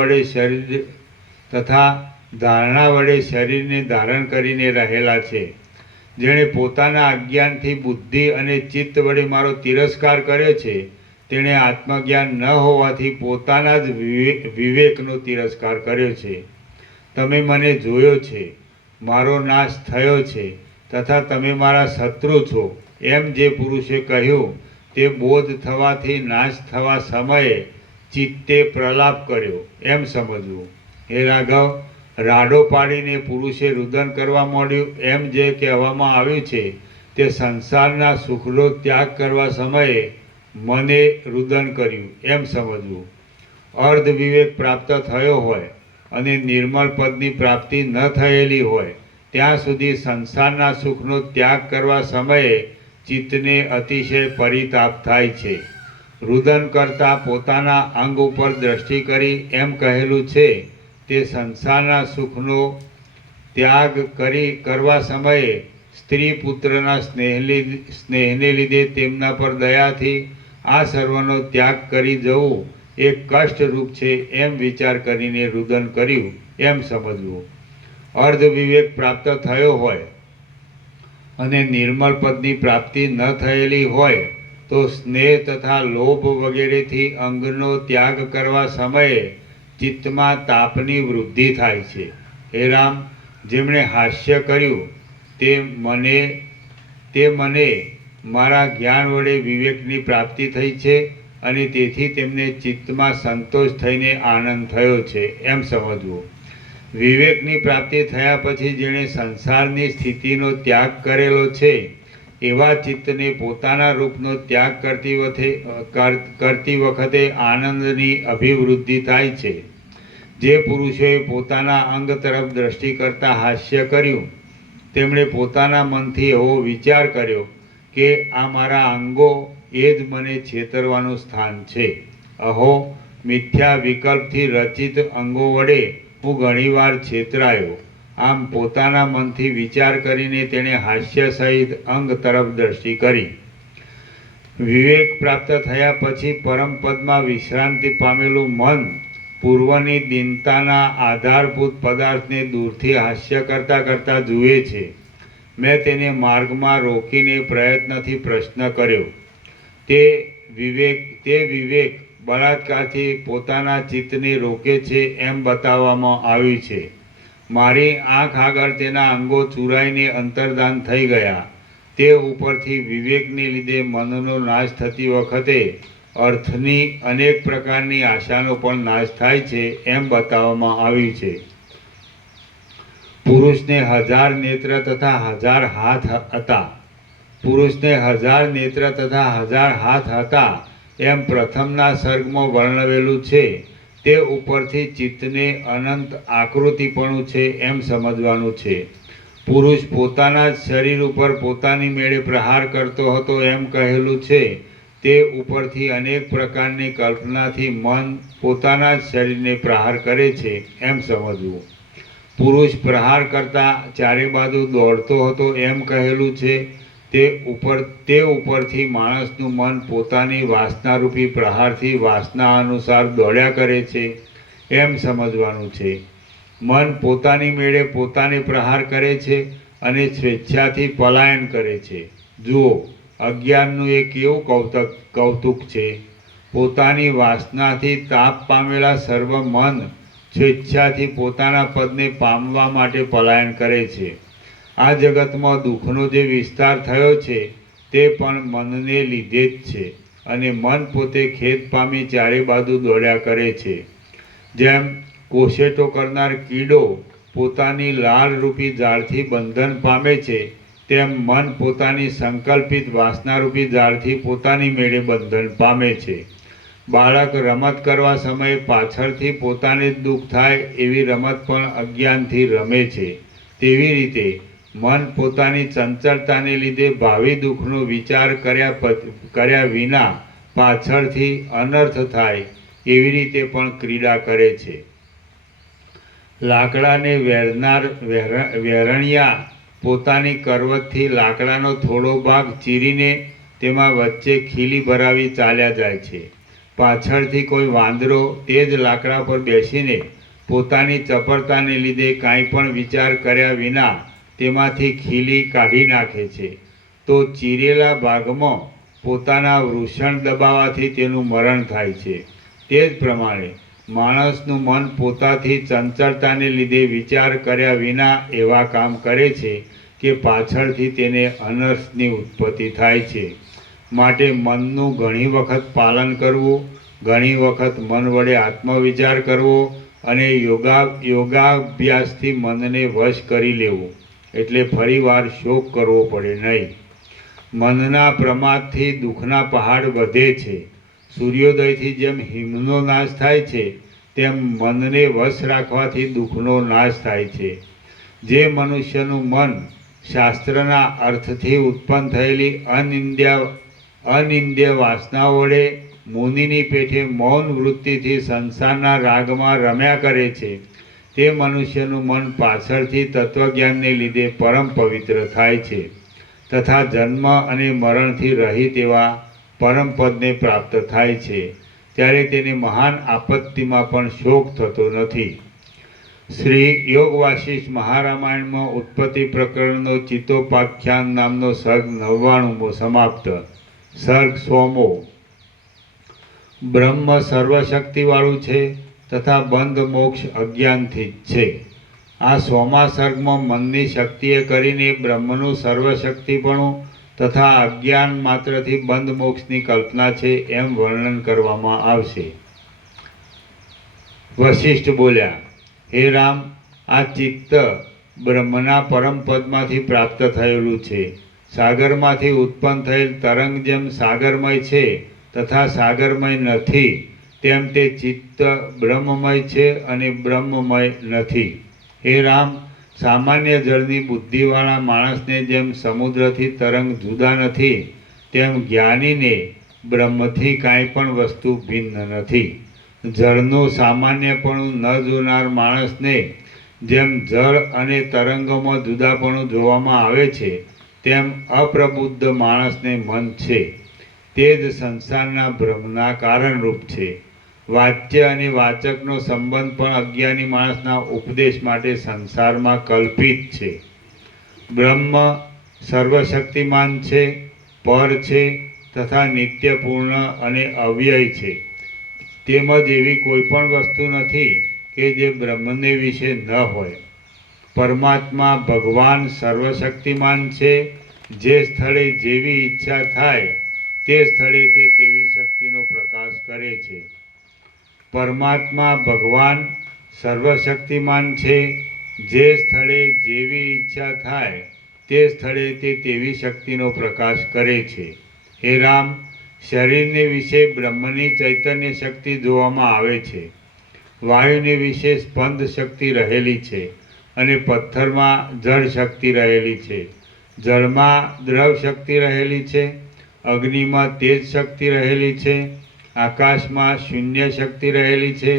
વડે શરીરને ધારણ કરીને રહેલા છે. જેણે પોતાના અજ્ઞાનથી બુદ્ધિ અને ચિત્ત વડે મારો તિરસ્કાર કર્યો છે તેણે આત્મજ્ઞાન ન હોવાથી પોતાના જ વિવેકનો તિરસ્કાર કર્યો છે. તમે મને જોયો છે, મારો નાશ થયો છે તથા તમે મારા શત્રુ છો એમ જે પુરુષે કહ્યું તે બોધ થવાથી નાશ થવા સમયે ચિત્તે પ્રલાપ કર્યો એમ સમજવું. હે રાઘવ, રાડો પાડીને પુરુષે રુદન કરવા માંડ્યું એમ જે કહેવામાં આવ્યું છે તે સંસારના સુખનો ત્યાગ કરવા સમયે મને રુદન કર્યું એમ સમજવું. અર્ધ વિવેક પ્રાપ્ત થયો હોય અને નિર્મળ પદની પ્રાપ્તિ ન થયેલી હોય ત્યાં સુધી સંસારના સુખનો ત્યાગ કરવા સમયે ચિત્તને અતિશય પરિતાપ થાય છે. રુદન કરતાં પોતાના અંગ ઉપર દ્રષ્ટિ કરી એમ કહેલું છે તે સંસારના સુખનો ત્યાગ કરવા સમયે સ્ત્રી પુત્રના સ્નેહને લીધે તેમના પર દયાથી આ સર્વનો ત્યાગ કરી જવું એ કષ્ટરૂપ છે એમ વિચાર કરીને રુદન કર્યું એમ સમજવું. અર્ધ વિવેક પ્રાપ્ત થયો હોય અને નિર્મળ પદની પ્રાપ્તિ ન થયેલી હોય તો સ્નેહ તથા લોભ વગેરેથી અંગનો ત્યાગ કરવા સમયે ચિત્તમાં તાપની વૃદ્ધિ થાય છે. હે રામ, જેમણે હાસ્ય કર્યું તે મને મારા જ્ઞાન વડે વિવેકની પ્રાપ્તિ થઈ છે અને તેથી તેમને ચિત્તમાં સંતોષ થઈને આનંદ થયો છે એમ સમજવું. વિવેકની પ્રાપ્તિ થયા પછી જેણે સંસારની સ્થિતિનો ત્યાગ કરેલો છે એવા ચિત્તને પોતાના રૂપનો ત્યાગ કરતી વખતે આનંદની અભિવૃદ્ધિ થાય છે. જે પુરુષોએ પોતાના અંગ તરફ દ્રષ્ટિ કરતા હાસ્ય કર્યું તેમણે પોતાના મનથી એવો વિચાર કર્યો કે આ મારા અંગો એ જ મને છેતરવાનું સ્થાન છે. અહો, મિથ્યા વિકલ્પથી રચિત અંગો વડે હું ઘણીવાર છેતરાયો. આમ પોતાના મનથી વિચાર કરીને તેણે હાસ્ય સહિત અંગ તરફ દ્રષ્ટિ કરી. વિવેક પ્રાપ્ત થયા પછી પરમપદમાં વિશ્રાંતિ પામેલું મન પૂર્વની દીનતાના આધારભૂત પદાર્થને દૂરથી હાસ્ય કરતા જુએ છે. મેં તેને માર્ગમાં રોકીને પ્રયત્નથી પ્રશ્ન કર્યો. તે વિવેક બળાત્કારથી પોતાના ચિત્તને રોકે છે એમ બતાવવામાં આવ્યું છે. મારી આંખ આગળ તેના અંગો ચૂરાઈને અંતર્ધાન થઈ ગયા. તે ઉપરથી વિવેકને લીધે મનનો નાશ થતી વખતે અર્થની અનેક પ્રકારની આશાનો પણ નાશ થાય છે એમ બતાવવામાં આવ્યું છે. પુરુષને 1000 નેત્ર તથા 1000 હાથ હતા એમ પ્રથમના સર્ગમાં વર્ણવેલું છે. તે ઉપરથી ચિત્તને અનંત આકૃતિપણું છે એમ સમજવાનું છે. પુરુષ પોતાના જ શરીર ઉપર પોતાની મેળે પ્રહાર કરતો હતો એમ કહેલું છે. તે ઉપરથી અનેક પ્રકારની કલ્પનાથી મન પોતાના જ શરીરને પ્રહાર કરે છે એમ સમજવું. પુરુષ પ્રહાર કરતા ચારે બાજુ દોડતો હતો એમ કહેલું છે. તે ઉપરથી માણસનું મન પોતાની વાસનારૂપી પ્રહારથી વાસના અનુસાર દોડ્યા કરે છે એમ સમજવાનું છે. મન પોતાની મેળે પોતાને પ્રહાર કરે છે અને સ્વેચ્છાથી પલાયન કરે છે. જુઓ, અજ્ઞાનનું એ કેવું કૌતુક છે. પોતાની વાસનાથી તાપ પામેલા સર્વ મન સ્વેચ્છાથી પોતાના પદને પામવા માટે પલાયન કરે છે. આ જગતમાં દુઃખનો જે વિસ્તાર થયો છે તે પણ મનને લીધે જ છે અને મન પોતે ખેદ પામી ચારે બાજુ દોડ્યા કરે છે. જેમ કોશેટો કરનાર કીડો પોતાની લાળરૂપી જાળથી બંધન પામે છે તેમ મન પોતાની સંકલ્પિત વાસનારૂપી જાળથી પોતાની મેળે બંધન પામે છે. બાળક રમત કરવા સમયે પાછળથી પોતાને જ દુઃખ થાય એવી રમત પણ અજ્ઞાનથી રમે છે. તેવી રીતે મન પોતાની ચંચળતાને લીધે ભાવિ દુઃખનો વિચાર કર્યા વિના પાછળથી અનર્થ થાય એવી રીતે પણ ક્રીડા કરે છે. લાકડાને વેરણિયા પોતાની કરવતથી લાકડાનો થોડો ભાગ ચીરીને તેમાં વચ્ચે ખીલી ભરાવી ચાલ્યા જાય છે. પાછળથી કોઈ વાંદરો તે જ લાકડા પર બેસીને પોતાની ચપળતાને લીધે કાંઈ પણ વિચાર કર્યા વિના તેમાંથી ખીલી કાઢી નાખે છે. તો ચીરેલા ભાગમાં પોતાના વૃષણ દબાવવાથી તેનું મરણ થાય છે. તે જ પ્રમાણે માણસનું મન પોતાથી ચંચળતાને લીધે વિચાર કર્યા વિના એવા કામ કરે છે કે પાછળથી તેને અનર્થની ઉત્પત્તિ થાય છે. માટે મનનું ઘણી વખત પાલન કરવું, ઘણી વખત મન વડે આત્મવિચાર કરવો અને યોગાભ્યાસથી મનને વશ કરી લેવું, એટલે ફરીવાર શોક કરવો પડે નહીં. મનના પ્રમાદથી દુઃખના પહાડ વધે છે. સૂર્યોદયથી જેમ હિમનો નાશ થાય છે તેમ મનને વશ રાખવાથી દુઃખનો નાશ થાય છે. જે મનુષ્યનું મન શાસ્ત્રના અર્થથી ઉત્પન્ન થયેલી અનિંદ્ય વાસના વડે મુનિની પેઠે મૌન વૃત્તિથી સંસારના રાગમાં રમ્યા કરે છે તે મનુષ્યનું મન પાછળથી તત્વજ્ઞાનને લીધે પરમ પવિત્ર થાય છે તથા જન્મ અને મરણથી રહિત એવા પરમપદને પ્રાપ્ત થાય છે. ત્યારે તેને મહાન આપત્તિમાં પણ શોક થતો નથી. શ્રી યોગ વાસિષ્ઠ મહારામાયણમાં ઉત્પત્તિ પ્રકરણનો ચિત્તોપાખ્યાન નામનો સર્ગ 99મો સમાપ્ત. સર્ગ 100મો. બ્રહ્મ સર્વશક્તિવાળું છે તથા બંધ મોક્ષ અજ્ઞાનથી જ છે. આ 100મા સર્ગમાં મનની શક્તિએ કરીને બ્રહ્મનું સર્વશક્તિપણું તથા અજ્ઞાન માત્રથી બંધ મોક્ષની કલ્પના છે એમ વર્ણન કરવામાં આવશે. વશિષ્ઠ બોલ્યા, હે રામ, આ ચિત્ત બ્રહ્મના પરમપદમાંથી પ્રાપ્ત થયેલું છે. સાગરમાંથી ઉત્પન્ન થયેલ તરંગ જેમ સાગરમય છે તથા સાગરમય નથી, તેમ તે ચિત્ત બ્રહ્મમય છે અને બ્રહ્મમય નથી. હે રામ, સામાન્ય જળની બુદ્ધિવાળા માણસને જેમ સમુદ્રથી તરંગ જુદા નથી, તેમ જ્ઞાનીને બ્રહ્મથી કાંઈ પણ વસ્તુ ભિન્ન નથી. જળનું સામાન્યપણું ન જોનાર માણસને જેમ જળ અને તરંગોમાં જુદાપણું જોવામાં આવે છે, તેમ અપ્રબુદ્ધ માણસને મન છે તે જ સંસારના ભ્રમના કારણરૂપ છે. વાચ્ય અને વાચકનો સંબંધ પણ અજ્ઞાની માણસના ઉપદેશ માટે સંસારમાં કલ્પિત છે. બ્રહ્મ સર્વશક્તિમાન છે, પર છે તથા નિત્યપૂર્ણ અને અવ્યય છે. તેમજ એવી કોઈ પણ વસ્તુ નથી કે જે બ્રહ્મને વિશે ન હોય. પરમાત્મા ભગવાન સર્વશક્તિમાન છે. જે સ્થળે જેવી ઈચ્છા થાય તે સ્થળે તે તેવી શક્તિનો પ્રકાશ કરે છે. પરમાત્મા ભગવાન સર્વશક્તિમાન છે. જે સ્થળે જેવી ઈચ્છા થાય તે સ્થળે તે તેવી શક્તિનો પ્રકાશ કરે છે. હે રામ, શરીરને વિશે બ્રહ્મની ચૈતન્ય શક્તિ જોવામાં આવે છે. વાયુને વિશે સ્પંદ શક્તિ રહેલી છે અને પથ્થરમાં જળ શક્તિ રહેલી છે. જળમાં દ્રવ શક્તિ રહેલી છે, અગ્નિમાં તેજ શક્તિ રહેલી છે, આકાશમાં શૂન્ય શક્તિ રહેલી છે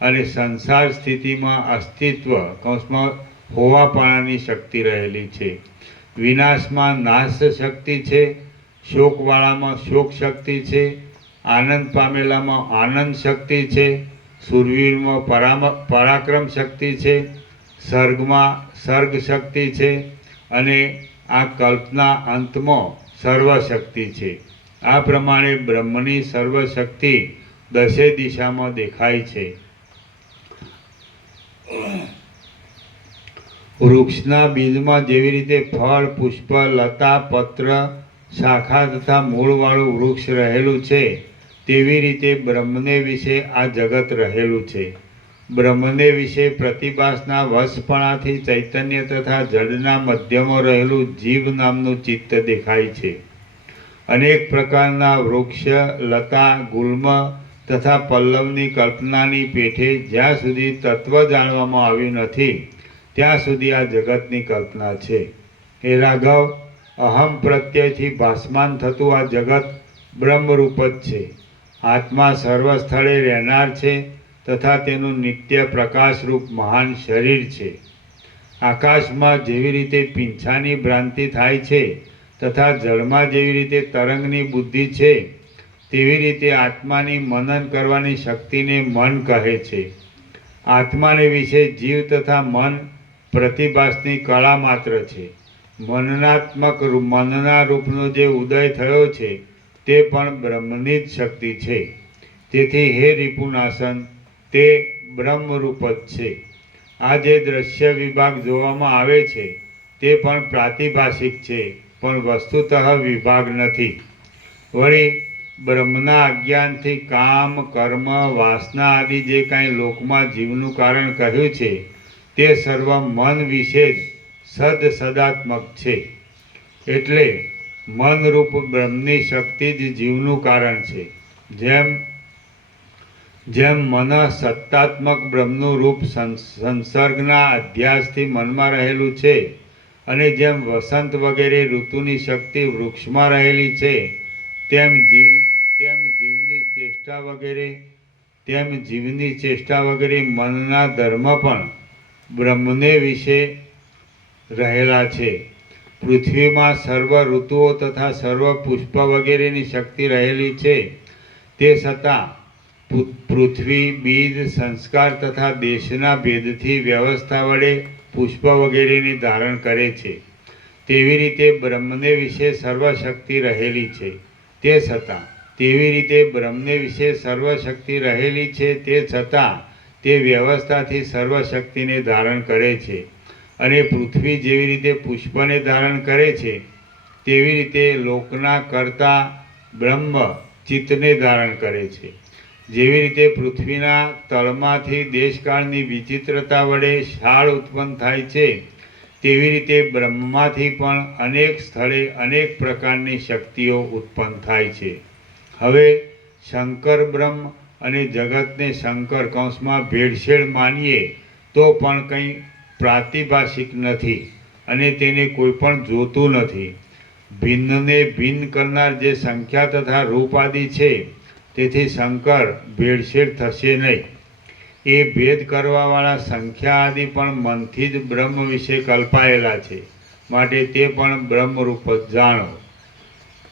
અને સંસાર સ્થિતિમાં અસ્તિત્વ કૌંસમાં હોવાપણાની શક્તિ રહેલી છે. વિનાશમાં નાશ શક્તિ છે, શોકવાળામાં શોક શક્તિ છે, આનંદ પામેલામાં આનંદ શક્તિ છે, શૂરવીરમાં પરાક્રમ શક્તિ છે, સર્ગમાં સર્ગ શક્તિ છે અને આ કલ્પના અંતમાં સર્વશક્તિ છે. આ પ્રમાણે બ્રહ્મની સર્વશક્તિ દસે દિશામાં દેખાય છે. વૃક્ષના બીજમાં જેવી રીતે ફળ, પુષ્પ, લતા, પત્ર, શાખા તથા મૂળવાળું વૃક્ષ રહેલું છે, તેવી રીતે બ્રહ્મને વિશે આ જગત રહેલું છે. બ્રહ્મને વિશે પ્રતિભાસના વશપણાથી ચૈતન્ય તથા જડના મધ્યમાં રહેલું જીવ નામનું ચિત્ત દેખાય છે. અનેક પ્રકારના વૃક્ષ, લતા, ગુલ્મ તથા પલ્લવની કલ્પનાની પેઠે જ્યાં સુધી તત્વ જાણવામાં આવ્યું નથી ત્યાં સુધી આ જગતની કલ્પના છે. હે રાઘવ, અહમ પ્રત્યયથી ભાસમાન થતું આ જગત બ્રહ્મરૂપ જ છે. આત્મા સર્વ સ્થળે રહેનાર છે તથા તેનું નિત્ય પ્રકાશરૂપ મહાન શરીર છે. આકાશમાં જેવી રીતે પીંછાની ભ્રાંતિ થાય છે તથા જળમાં જેવી રીતે તરંગની બુદ્ધિ છે, તેવી રીતે આત્માની મનન કરવાની શક્તિને મન કહે છે. આત્માને વિશે જીવ તથા મન પ્રતિભાસની કળા માત્ર છે. મનના રૂપનો જે ઉદય થયો છે તે પણ બ્રહ્મની જ શક્તિ છે. તેથી હે રિપુનાશન, તે બ્રહ્મરૂપ જ છે. આ જે દ્રશ્ય વિભાગ જોવામાં આવે છે તે પણ પ્રાતિભાષિક છે, પણ વસ્તુતઃ વિભાગ નથી. વળી બ્રહ્મના અજ્ઞાનથી કામ, કર્મ, વાસના આદિ જે કાંઈ લોકમાં જીવનું કારણ કહ્યું છે તે સર્વ મન વિશે જ સદાત્મક છે. એટલે મનરૂપ બ્રહ્મની શક્તિ જ જીવનું કારણ છે. જેમ મન સત્તાત્મક બ્રહ્મનું રૂપ સંસર્ગના અધ્યાસથી મનમાં રહેલું છે, અને જેમ વસંત વગેરે ઋતુની શક્તિ વૃક્ષમાં રહેલી છે, તેમ જીવની ચેષ્ટા વગેરે મનના ધર્મ પણ બ્રહ્મને વિશે રહેલા છે. પૃથ્વીમાં સર્વ ઋતુઓ તથા સર્વ પુષ્પ વગેરેની શક્તિ રહેલી છે, તે છતાં પૃથ્વી બીજ, સંસ્કાર તથા દેશના ભેદથી વ્યવસ્થા વડે પુષ્પ વગેરેની ધારણ કરે છે. તેવી રીતે બ્રહ્મને વિશે સર્વ શક્તિ રહેલી છે, તે છતાં તે તે વ્યવસ્થાથી સર્વ શક્તિને ધારણ કરે છે. અને પૃથ્વી જેવી રીતે પુષ્પને ધારણ કરે છે, તેવી રીતે લોકના કર્તા બ્રહ્મ ચિત્તને ધારણ કરે છે. જેવી રીતે પૃથ્વીના તળમાંથી દેશકાળની વિચિત્રતા વડે શાળ ઉત્પન્ન થાય છે, તેવી રીતે બ્રહ્મમાંથી પણ અનેક સ્થળે અનેક પ્રકારની શક્તિઓ ઉત્પન્ન થાય છે. હવે શંકર બ્રહ્મ અને જગતને શંકર કૌંસમાં ભેળસેળ માનીએ તો પણ કંઈ પ્રાતિભાષિક નથી અને તેને કોઈ પણ જોતું નથી. ભિન્નને ભિન્ન કરનાર જે સંખ્યા તથા રૂપ આદિ છે, તેથી શંકર ભેળસેળ થશે નહીં. એ ભેદ કરવાવાળા સંખ્યા આદિ પણ મનથી જ બ્રહ્મ વિશે કલ્પાયેલા છે, માટે તે પણ બ્રહ્મરૂપ જ જાણો.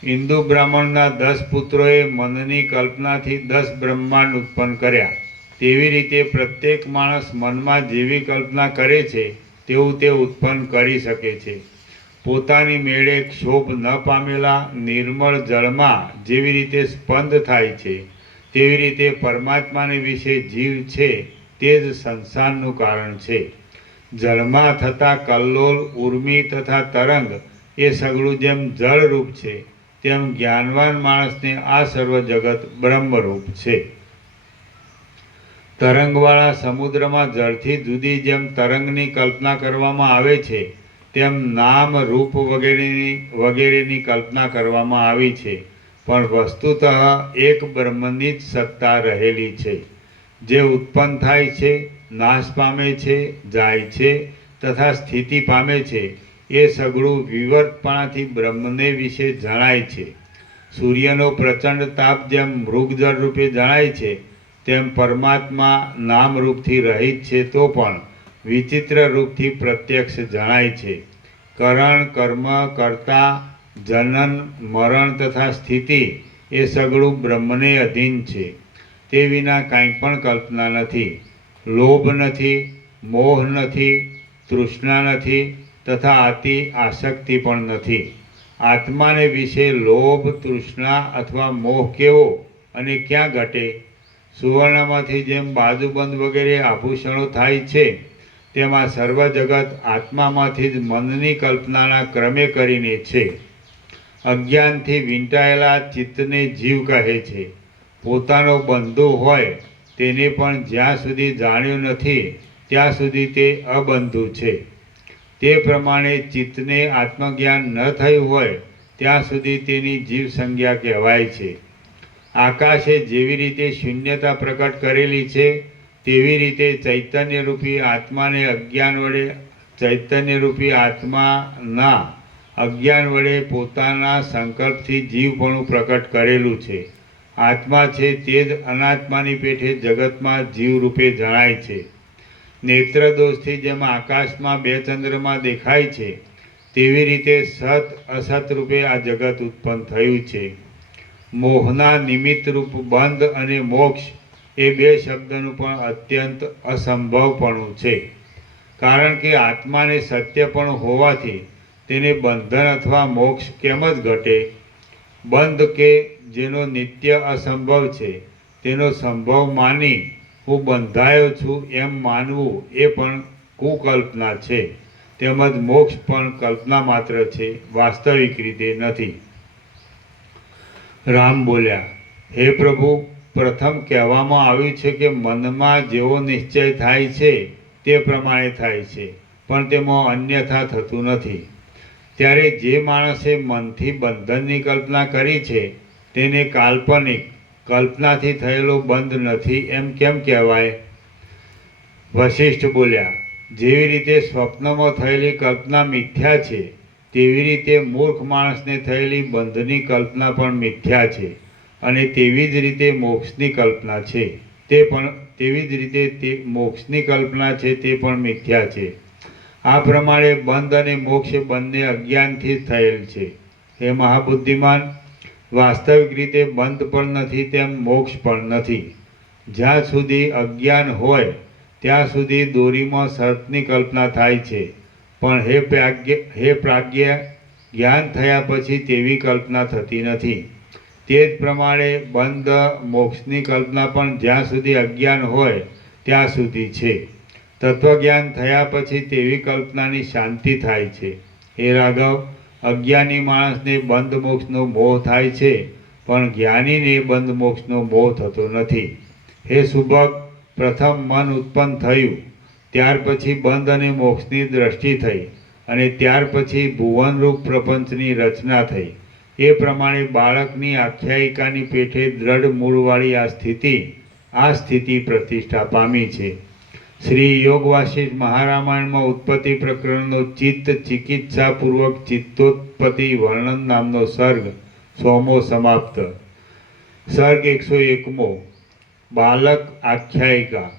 ઇન્દુ બ્રાહ્મણના 10 પુત્રોએ મનની કલ્પનાથી 10 બ્રહ્માંડ ઉત્પન્ન કર્યા. તેવી રીતે પ્રત્યેક માણસ મનમાં જેવી કલ્પના કરે છે તેવું તે ઉત્પન્ન કરી શકે છે. પોતાની મેળે ક્ષોભ ન પામેલા નિર્મળ જળમાં જેવી રીતે સ્પંદ થાય છે, તેવી રીતે પરમાત્માને વિશે જીવ છે તે જ સંસારનું કારણ છે. જળમાં થતા કલ્લોલ, ઉર્મિ તથા તરંગ એ સગળું જેમ જળરૂપ છે, તેમ જ્ઞાનવાન માણસને આ સર્વ જગત બ્રહ્મરૂપ છે. તરંગવાળા સમુદ્રમાં જળથી જુદી જેમ તરંગની કલ્પના કરવામાં આવે છે, તેમ નામ, રૂપ વગેરેની કલ્પના કરવામાં આવી છે, પણ વસ્તુતઃ એક બ્રહ્મની જ સત્તા રહેલી છે. જે ઉત્પન્ન થાય છે, નાશ પામે છે, જાય છે તથા સ્થિતિ પામે છે, એ સગળું વિવર્તપણાથી બ્રહ્મને વિશે જણાય છે. સૂર્યનો પ્રચંડ તાપ જેમ મૃગજળ રૂપે જણાય છે, તેમ પરમાત્મા નામરૂપથી રહિત છે તો પણ વિચિત્ર રૂપથી પ્રત્યક્ષ જણાય છે. કરણ, કર્મ, કર્તા, જનન, મરણ તથા સ્થિતિ એ સગળું બ્રહ્મને અધીન છે. તે વિના કાંઈ પણ કલ્પના નથી. લોભ નથી, મોહ નથી, તૃષ્ણા નથી તથા અતિ આસક્તિ પણ નથી. આત્માને વિશે લોભ, તૃષ્ણા અથવા મોહ કેવો અને ક્યાં ઘટે? સુવર્ણમાંથી જેમ બાજુબંધ વગેરે આભૂષણો થાય છે, તેમાં સર્વ જગત આત્મામાંથી જ મનની કલ્પનાના ક્રમે કરીને છે. અજ્ઞાનથી વીંટાયેલા ચિત્તને જીવ કહે છે. પોતાનો બંધુ હોય તેને પણ જ્યાં સુધી જાણ્યો નથી ત્યાં સુધી તે અબંધુ છે. તે પ્રમાણે ચિત્તને આત્મજ્ઞાન ન થયું હોય ત્યાં સુધી તેની જીવ સંજ્ઞા કહેવાય છે. આકાશે જેવી રીતે શૂન્યતા પ્રકટ કરેલી છે, તેવી રીતે ચૈતન્યરૂપી આત્માને અજ્ઞાન વડે ચૈતન્યરૂપી આત્માના અજ્ઞાન વડે પોતાના સંકલ્પથી જીવપણું પ્રકટ કરેલું છે. આત્મા છે તે જ અનાત્માની પેઠે જગતમાં જીવ રૂપે જણાય છે. નેત્રદોષથી જેમ આકાશમાં બે ચંદ્રમા દેખાય છે તેવી રીતે સત અસત રૂપે આ જગત ઉત્પન્ન થયું છે. મોહના નિમિત્ત રૂપ બંધ અને મોક્ષ એ બે શબ્દનું પણ અત્યંત અસંભવપણું છે. કારણ કે આત્માને સત્યપણું હોવાથી તેને બંધન અથવા મોક્ષ કેમ જ ઘટે? બંધ કે જેનો નિત્ય અસંભવ છે તેનો સંભવ માની હું બંધાયો છું એમ માનવું એ પણ કુકલ્પના છે. તેમજ મોક્ષ પણ કલ્પના માત્ર છે, વાસ્તવિક રીતે નથી. રામ બોલ્યા, હે પ્રભુ, પ્રથમ કહેવામાં આવ્યું છે કે મનમાં જેવો નિશ્ચય થાય છે તે પ્રમાણે થાય છે, પણ તેમાં અન્યથા થતું નથી. ત્યારે જે માણસે મનથી બંધનની કલ્પના કરી છે તેને કાલ્પનિક કલ્પનાથી થયેલો બંધ નથી એમ કેમ કહેવાય? વશિષ્ઠ બોલ્યા, જેવી રીતે સ્વપ્નમાં થયેલી કલ્પના મિથ્યા છે તેવી રીતે મૂર્ખ માણસને થયેલી બંધની કલ્પના પણ મિથ્યા છે, અને તેવી જ રીતે મોક્ષની કલ્પના છે તે પણ મિથ્યા છે. આ પ્રમાણે બંધ અને મોક્ષ બંને અજ્ઞાનથી જ થયેલ છે. હે મહાબુદ્ધિમાન, વાસ્તવિક રીતે બંધ પણ નથી તેમ મોક્ષ પણ નથી. જ્યાં સુધી અજ્ઞાન હોય ત્યાં સુધી દોરીમાં સર્પની કલ્પના થાય છે, પણ હે પ્રાજ્ઞ, જ્ઞાન થયા પછી તેવી કલ્પના થતી નથી. તે જ પ્રમાણે બંધ મોક્ષની કલ્પના પણ જ્યાં સુધી અજ્ઞાન હોય ત્યાં સુધી છે. તત્વજ્ઞાન થયા પછી તેવી કલ્પનાની શાંતિ થાય છે. હે રાઘવ, અજ્ઞાની માણસને બંધ મોક્ષનો મોહ થાય છે, પણ જ્ઞાનીને બંધ મોક્ષનો મોહ થતો નથી. હે સુભગ, પ્રથમ મન ઉત્પન્ન થયું, ત્યાર પછી બંધ અને મોક્ષની દ્રષ્ટિ થઈ, અને ત્યાર પછી ભુવનરૂપ પ્રપંચની રચના થઈ. એ પ્રમાણે બાળકની આખ્યાયિકાની પેઠે દ્રઢ મૂળવાળી આ સ્થિતિ પ્રતિષ્ઠા પામી છે. શ્રી યોગ વાસિષ્ઠ મહારામાયણમાં ઉત્પત્તિ પ્રકરણનો ચિત્ત ચિકિત્સાપૂર્વક ચિત્તોત્પત્તિ વર્ણન નામનો સર્ગ 100મો સમાપ્ત. સર્ગ 101મો, બાલક આખ્યાયિકા.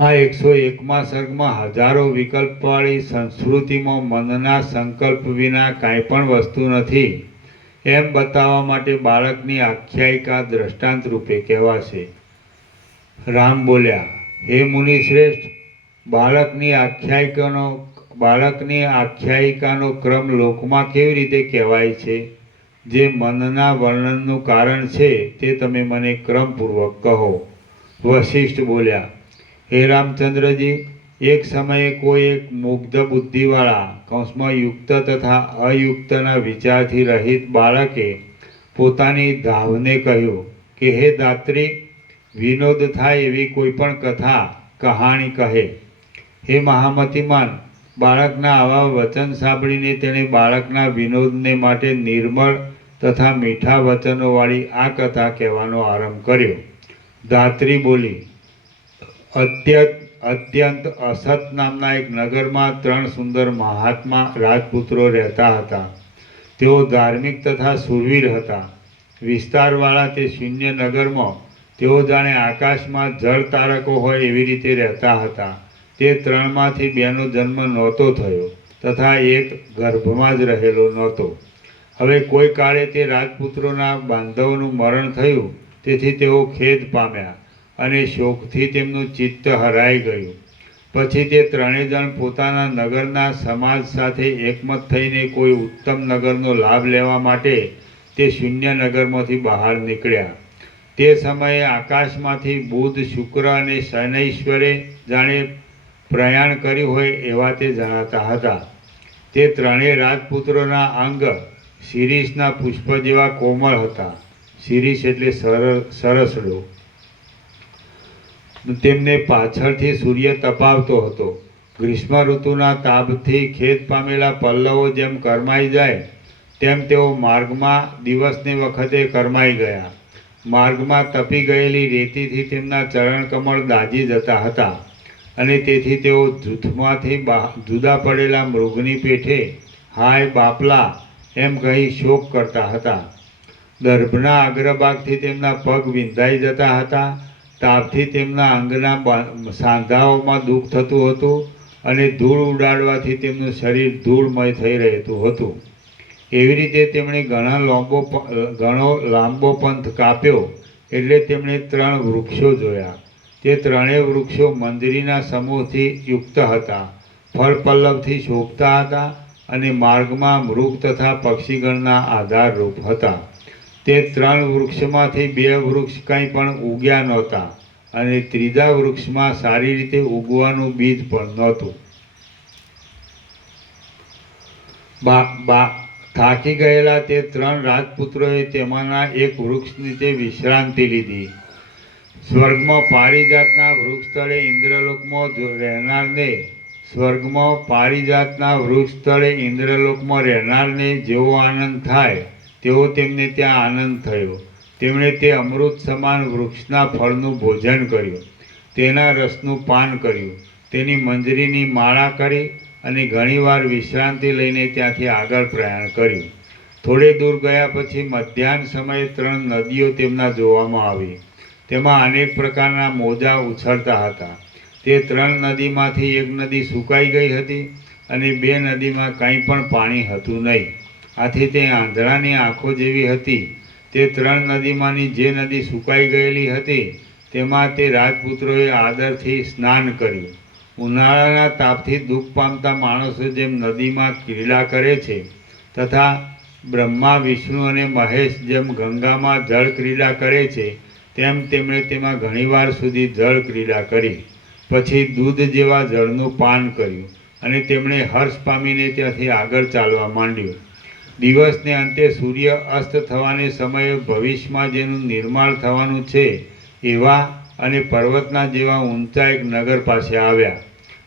આ 101મા સર્ગમાં હજારો વિકલ્પવાળી સંસ્કૃતિમાં મનના સંકલ્પ વિના કાંઈ પણ વસ્તુ નથી એમ બતાવવા માટે બાળકની આખ્યાયિકા દ્રષ્ટાંત રૂપે કહેવાશે. રામ બોલ્યા, હે મુનિશ્રેષ્ઠ, બાળકની આખ્યાયિકાનો ક્રમ લોકમાં કેવી રીતે કહેવાય છે? જે મનના વર્ણનનું કારણ છે તે તમે મને ક્રમપૂર્વક કહો. વશિષ્ઠ બોલ્યા, હે રામચંદ્રજી, એક સમયે કોઈ એક મુગ્ધ બુદ્ધિવાળા કૌંસમાં યુક્ત તથા અયુક્તના વિચારથી રહિત બાળકે પોતાની ધાવને કહ્યું કે હે દાત્રી, વિનોદ થાય એવી કોઈ પણ કહાણી કહે. હે મહામતિમાન, બાળકના આવા વચન સાંભળીને તેણે બાળકના વિનોદને માટે નિર્મળ તથા મીઠા વચનોવાળી આ કથા કહેવાનો આરંભ કર્યો. દાત્રી બોલી, અત્યંત અસત નામના એક નગરમાં 3 સુંદર મહાત્મા રાજપુત્રો રહેતા હતા. તેઓ ધાર્મિક તથા શૂરવીર હતા. વિસ્તારવાળા તે શૂન્ય નગરમાં તેઓ જાણે આકાશમાં જળ તારકો હોય એવી રીતે રહેતા હતા. તે 3માંથી 2નો જન્મ નહોતો થયો તથા એક ગર્ભમાં જ રહેલો નહોતો. હવે કોઈ કાળે તે રાજપુત્રોના બાંધવનું મરણ થયું, તેથી તેઓ ખેદ પામ્યા અને શોકથી તેમનું ચિત્ત હરાઈ ગયું. પછી તે 3 જણ પોતાના નગરના સમાજ સાથે એકમત થઈને કોઈ ઉત્તમ નગરનો લાભ લેવા માટે તે શૂન્ય નગરમાંથી બહાર નીકળ્યા. તે સમયે આકાશમાંથી બુધ, શુક્ર અને શનૈશ્વરે જાણે પ્રયાણ કર્યું હોય એવા તે જણાતા હતા. તે 3 રાજપુત્રોના અંગ શિરીષના પુષ્પ જેવા કોમળ હતા. શિરીષ એટલે સરસડો. તેમને પાછળથી સૂર્ય તપાવતો હતો. ગ્રીષ્મ ઋતુના તાપથી ખેદ પામેલા પલ્લવો જેમ કરમાઈ જાય તેમ તેઓ માર્ગમાં દિવસને વખતે કરમાઈ ગયા. માર્ગમાં તપી ગયેલી રેતીથી તેમના ચરણકમળ દાઝી જતા હતા, અને તેથી તેઓ જૂથમાંથી જુદા પડેલા મૃગની પેઠે હાય બાપલા એમ કહી શોક કરતા હતા. દર્ભના અગ્રભાગથી તેમના પગ વિંધાઈ જતા હતા. તાપથી તેમના અંગના સાંધાઓમાં દુઃખ થતું હતું અને ધૂળ ઉડાડવાથી તેમનું શરીર ધૂળમય થઈ રહેતું હતું. એવી રીતે તેમણે ઘણો લાંબો પંથ કાપ્યો એટલે તેમણે 3 વૃક્ષો જોયા. તે 3 વૃક્ષો મંજરીના સમૂહથી યુક્ત હતા, ફળ પલ્લવથી શોભતા હતા અને માર્ગમાં મૃગ તથા પક્ષીગણના આધારરૂપ હતા. તે 3 વૃક્ષમાંથી 2 વૃક્ષ કંઈ પણ ઉગ્યા નહોતા અને ત્રીજા વૃક્ષમાં સારી રીતે ઉગવાનું બીજ પણ નહોતું. થાકી ગયેલા તે 3 રાજપુત્રોએ તેમાંના એક વૃક્ષ નીચે વિશ્રાંતિ લીધી. સ્વર્ગમાં પારિજાતના વૃક્ષ તળે ઇન્દ્રલોકમાં રહેનારને જેવો આનંદ થાય તેવો તેમને ત્યાં આનંદ થયો. તેમણે તે અમૃત સમાન વૃક્ષના ફળનું ભોજન કર્યું, તેના રસનું પાન કર્યું, તેની મંજરીની માળા કરી અને ઘણીવાર વિશ્રાંતિ લઈને ત્યાંથી આગળ પ્રયાણ કર્યું. થોડે દૂર ગયા પછી મધ્યાહન સમયે 3 નદીઓ તેમના જોવામાં આવી. તેમાં અનેક પ્રકારના મોજા ઉછળતા હતા. તે 3 નદીમાંથી એક નદી સુકાઈ ગઈ હતી અને 2 નદીમાં કંઈ પણ પાણી હતું નહીં. આથી તે આંધળાની આંખો જેવી હતી. તે 3 નદીમાંની જે નદી સુકાઈ ગયેલી હતી તેમાં તે રાજપુત્રોએ આદરથી સ્નાન કર્યું. ઉનાળાના તાપથી દુઃખ પામતા માણસો જેમ નદીમાં ક્રીડા કરે છે તથા બ્રહ્મા, વિષ્ણુ અને મહેશ જેમ ગંગામાં જળ ક્રીડા કરે છે તેમ તેમણે તેમાં ઘણીવાર સુધી જળ ક્રીડા કરી. પછી દૂધ જેવા જળનું પાન કર્યું અને તેમણે હર્ષ પામીને ત્યાંથી આગળ ચાલવા માંડ્યું. દિવસને અંતે સૂર્ય અસ્ત થવાને સમયે ભવિષ્યમાં જેનું નિર્માણ થવાનું છે એવા અને પર્વતના જેવા ઊંચા એક નગર પાસે આવ્યા.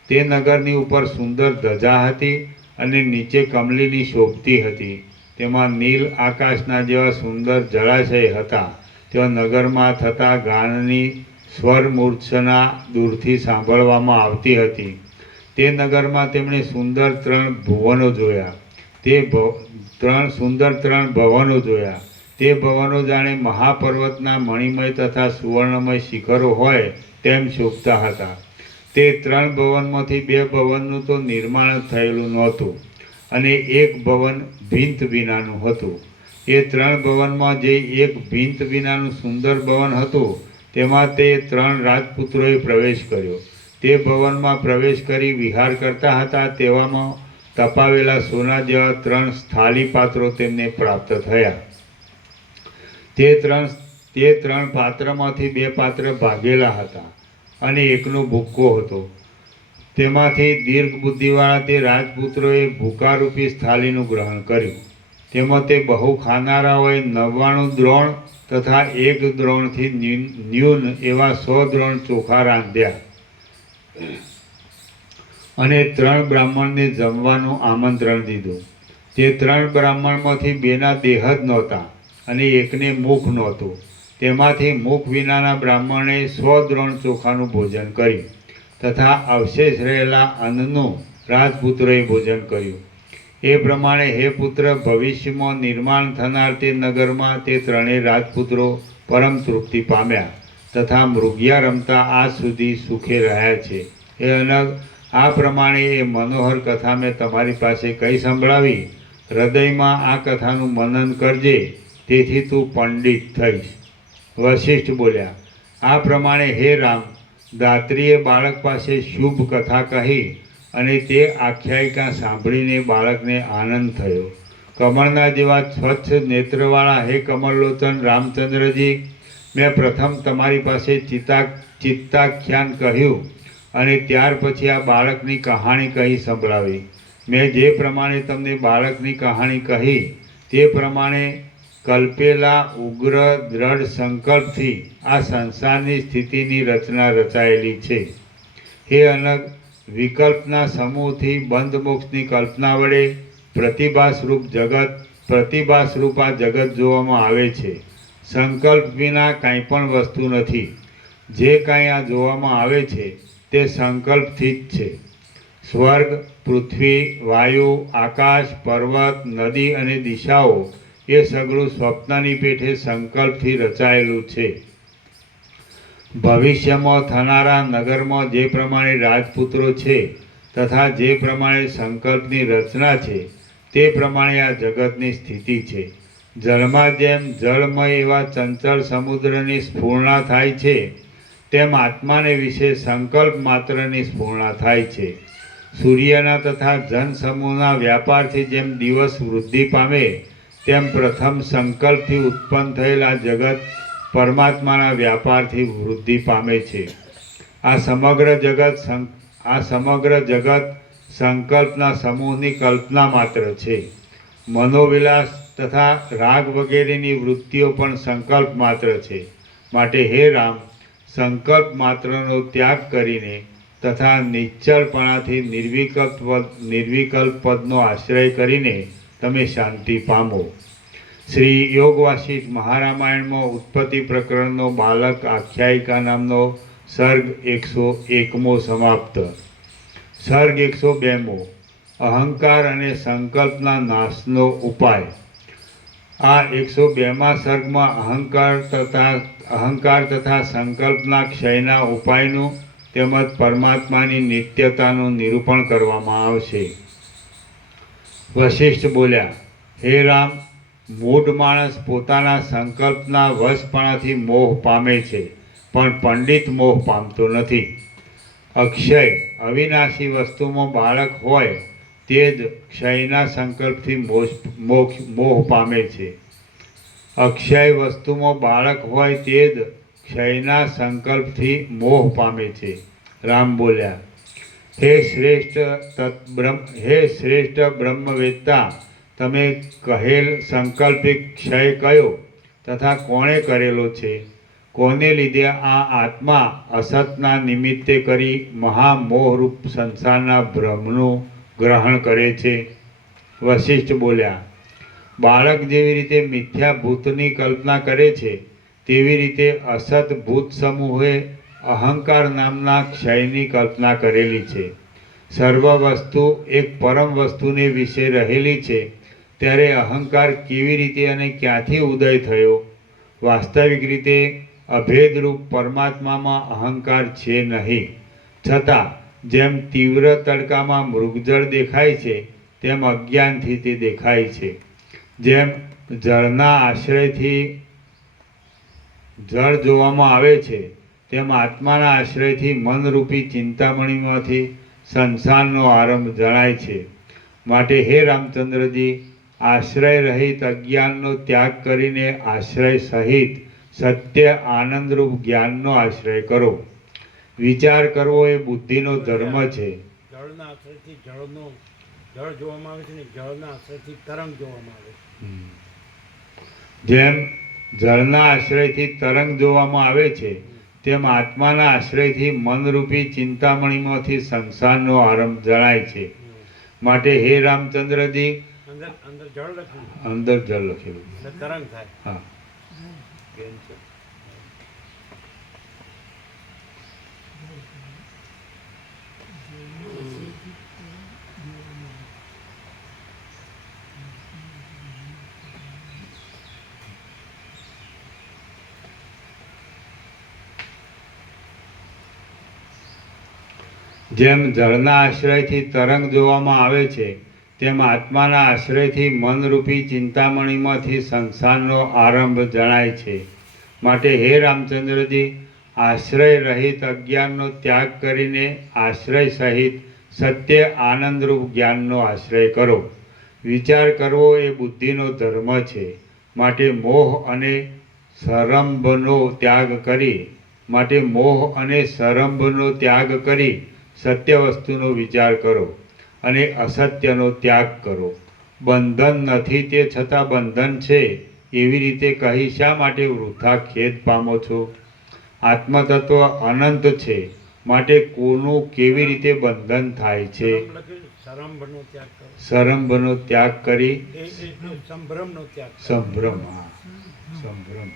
તે નગરની ઉપર સુંદર ધજા હતી અને નીચે કમલીની શોભતી હતી. તેમાં નીલ આકાશના જેવા સુંદર જળાશય હતા. ત્યાં નગરમાં થતા ગાનની સ્વર મૂર્છના દૂરથી સાંભળવામાં આવતી હતી. તે નગરમાં તેમણે સુંદર 3 ભુવનો જોયા. તે ભવનો જાણે મહાપર્વતના મણિમય તથા સુવર્ણમય શિખરો હોય તેમ શોભતા હતા. તે 3 ભવનમાંથી 2 ભવનનું તો નિર્માણ થયેલું નહોતું અને એક ભવન ભીંત વિનાનું હતું. એ 3 ભવનમાં જે એક ભીંત વિનાનું સુંદર ભવન હતું તેમાં તે 3 રાજપુત્રોએ પ્રવેશ કર્યો. તે ભવનમાં પ્રવેશ કરી વિહાર કરતા હતા તેવામાં તપાવેલા સોના જેવા 3 સ્થાલી પાત્રો તેમને પ્રાપ્ત થયા. તે 3 પાત્રમાંથી 2 પાત્ર ભાગેલા હતા અને એકનો ભૂક્કો હતો. તેમાંથી દીર્ઘ બુદ્ધિવાળા તે રાજપુત્રોએ ભૂકારૂપી સ્થાલીનું ગ્રહણ કર્યું. તેમાં તે બહુ ખાનારાઓએ 99 દ્રોણ તથા 1 દ્રોણથી ન્યૂન એવા 100 દ્રોણ ચોખા રાંધ્યા અને 3 બ્રાહ્મણને જમવાનું આમંત્રણ દીધું. તે 3 બ્રાહ્મણમાંથી 2ના દેહ જ નહોતા અને એકને મુખ નહોતું. તેમાંથી મુખ વિનાના બ્રાહ્મણે 100 દ્રોણ ચોખાનું ભોજન કર્યું તથા અવશેષ રહેલા અન્નનું રાજપુત્રોએ ભોજન કર્યું. એ પ્રમાણે હે પુત્ર, ભવિષ્યમાં નિર્માણ થનાર તે નગરમાં તે 3 રાજપુત્રો પરમ તૃપ્તિ પામ્યા તથા મૃગિયા રમતા આજ સુધી સુખે રહ્યા છે. એ અનગ, આ પ્રમાણે એ મનોહર કથા મેં તમારી પાસે કઈ સંભળાવી. હૃદયમાં આ કથાનું મનન કરજે, તેથી તું પંડિત થઈશ. વશિષ્ઠ બોલ્યા, આ પ્રમાણે હે રામ, દાત્રીએ બાળક પાસે શુભ કથા કહી અને તે આખ્યાયિકા સાંભળીને બાળકને આનંદ થયો. કમળના જેવા સ્વચ્છ નેત્રવાળા હે કમળલોચન રામચંદ્રજી, મેં પ્રથમ તમારી પાસે ચિત્તાખ્યાન કહ્યું અને ત્યાર પછી આ બાળકની કહાણી કહી સંભળાવી. મેં જે પ્રમાણે તમને બાળકની કહાણી કહી તે પ્રમાણે કલ્પેલા ઉગ્ર દ્રઢ સંકલ્પથી આ સંસારની સ્થિતિની રચના રચાયેલી છે. હે અનગ, વિકલ્પના સમૂહથી બંધ મોક્ષની કલ્પના વડે પ્રતિભાસરૂપ આ જગત જોવામાં આવે છે. સંકલ્પ વિના કાંઈ પણ વસ્તુ નથી. જે કાંઈ આ જોવામાં આવે છે તે સંકલ્પથી જ છે. સ્વર્ગ, પૃથ્વી, વાયુ, આકાશ, પર્વત, નદી અને દિશાઓ એ સગળું સ્વપ્નની પેઠે સંકલ્પથી રચાયેલું છે. ભવિષ્યમાં થનારા નગરમાં જે પ્રમાણે રાજપુત્રો છે તથા જે પ્રમાણે સંકલ્પની રચના છે તે પ્રમાણે આ જગતની સ્થિતિ છે. જળમાં જેમ જળમય એવા ચંચળ સમુદ્રની સ્ફૂર્ણા થાય છે તેમ આત્માને વિશે સંકલ્પ માત્રની સ્ફૂર્ણા થાય છે. સૂર્યના તથા જનસમૂહના વ્યાપારથી જેમ દિવસ વૃદ્ધિ પામે તેમ પ્રથમ સંકલ્પથી ઉત્પન્ન થયેલ આ જગત પરમાત્માના વ્યાપારથી વૃદ્ધિ પામે છે. આ સમગ્ર જગત સંકલ્પના સમૂહની કલ્પના માત્ર છે. મનોવિલાસ તથા રાગ વગેરેની વૃત્તિઓ પણ સંકલ્પ માત્ર છે. માટે હે રામ, સંકલ્પ માત્રનો ત્યાગ કરીને તથા નિશ્ચળપણાથી નિર્વિકલ્પ પદનો આશ્રય કરીને તમે શાંતિ પામો. શ્રી યોગ વાસિષ્ઠ મહારામાયણમાં ઉત્પત્તિ પ્રકરણનો બાલક આખ્યાયિકા નામનો સર્ગ 101મો સમાપ્ત. સર્ગ 102મો અહંકાર અને સંકલ્પના નાશનો ઉપાય. આ 102મા સર્ગમાં અહંકાર તથા સંકલ્પના ક્ષયના ઉપાયનું તેમજ પરમાત્માની નિત્યતાનું નિરૂપણ કરવામાં આવશે. વશિષ્ઠ બોલ્યા, હે રામ, મૂઢ માણસ પોતાના સંકલ્પના વશપણાથી મોહ પામે છે, પણ પંડિત મોહ પામતો નથી. અક્ષય અવિનાશી વસ્તુમાં બાળક હોય તે જ ક્ષયના સંકલ્પથી મોહ પામે છે. અક્ષય વસ્તુમાં બાળક હોય તે જ ક્ષયના સંકલ્પથી મોહ પામે છે. રામ બોલ્યા, હે શ્રેષ્ઠ બ્રહ્મવેત્તા, તમે કહેલ સંકલ્પિક ક્ષય કયો તથા કોણે કરેલો છે? કોને લીધે આ આત્મા અસતના નિમિત્તે કરી મહામોહરૂપ સંસારના ભ્રમનું ગ્રહણ કરે છે? વશિષ્ઠ બોલ્યા, બાળક જેવી રીતે મિથ્યા ભૂતની કલ્પના કરે છે તેવી રીતે અસત ભૂત સમૂહે અહંકાર નામના ક્ષયની કલ્પના કરેલી છે. સર્વ વસ્તુ એક પરમ વસ્તુને વિશે રહેલી છે ત્યારે અહંકાર કેવી રીતે અને ક્યાંથી ઉદય થયો? વાસ્તવિક રીતે અભેદરૂપ પરમાત્મામાં અહંકાર છે નહીં. છતાં જેમ તીવ્ર તડકામાં મૃગજળ દેખાય છે તેમ અજ્ઞાનથી તે દેખાય છે. જેમ જળના આશ્રયથી જળ જોવામાં આવે છે તેમ આત્માના આશ્રયથી મનરૂપી ચિંતામણીમાંથી સંસારનો આરંભ જણાય છે. માટે હે રામચંદ્રજી, આશ્રય રહિત અજ્ઞાનનો ત્યાગ કરીને આશ્રય સહિત સત્ય આનંદરૂપ જ્ઞાનનો આશ્રય કરો. વિચાર કરવો એ બુદ્ધિનો ધર્મ છે. જળના આશ્રયથી જળ જોવામાં આવે છે ને જળના આશ્રયથી તરંગ જોવામાં આવે છે. જેમ જળના આશ્રયથી તરંગ જોવામાં આવે છે તેમ આત્માના આશ્રયથી મનરૂપી ચિંતામણીમાંથી સંસારનો આરંભ જણાય છે. માટે હે રામચંદ્રજી, અંદર જળ લખ્યું, અંદર જળ લખેલું, એટલે તરંગ થાય. હા. જેમ જળના આશ્રયથી તરંગ જોવામાં આવે છે તેમ આત્માના આશ્રયથી મનરૂપી ચિંતામણીમાંથી સંસારનો આરંભ જણાય છે. માટે હે રામચંદ્રજી, આશ્રય રહિત અજ્ઞાનનો ત્યાગ કરીને આશ્રય સહિત સત્ય આનંદરૂપ જ્ઞાનનો આશ્રય કરો. વિચાર કરવો એ બુદ્ધિનો ધર્મ છે. માટે મોહ અને સરંભનો ત્યાગ કરી સત્ય વસ્તુનો વિચાર કરો અને અસત્યનો ત્યાગ કરો. બંધન નથી તે છતાં બંધન છે એવી રીતે કહી શા માટે વૃથા ખેદ પામો છો? આત્મતત્વ અનંત છે, માટે કોનું કેવી રીતે બંધન થાય છે? સંભ્રમનો ત્યાગ કરો. સરંભનો ત્યાગ કરી સંભ્રમનો ત્યાગ. સંભ્રમ, હા, સંભ્રમ.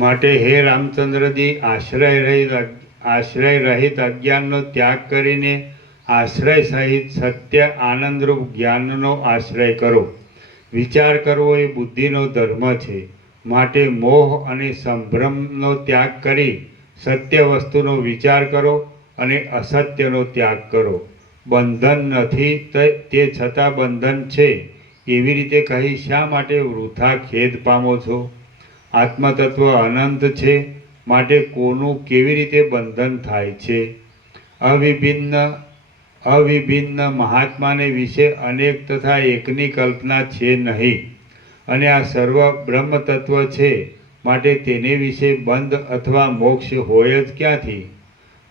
માટે હે રામચંદ્રજી, આશ્રય રહિત અજ્ઞાનનો ત્યાગ કરીને આશ્રય સહિત સત્ય આનંદરૂપ જ્ઞાનનો આશ્રય કરો. વિચાર કરવો એ બુદ્ધિનો ધર્મ છે. માટે મોહ અને સંભ્રમનો ત્યાગ કરી સત્ય વસ્તુનો વિચાર કરો અને અસત્યનો ત્યાગ કરો. બંધન નથી તે છતાં બંધન છે એવી રીતે કહી શા માટે વૃથા ખેદ પામો છો? આત્મતત્વ અનંત છે, માટે કોનું કેવી રીતે બંધન થાય છે? અવિભિન્ન મહાત્માને વિશે અનેક તથા એકની કલ્પના છે નહીં, અને આ સર્વ બ્રહ્મ તત્વ છે, માટે તેને વિશે બંધ અથવા મોક્ષ હોય જ ક્યાંથી?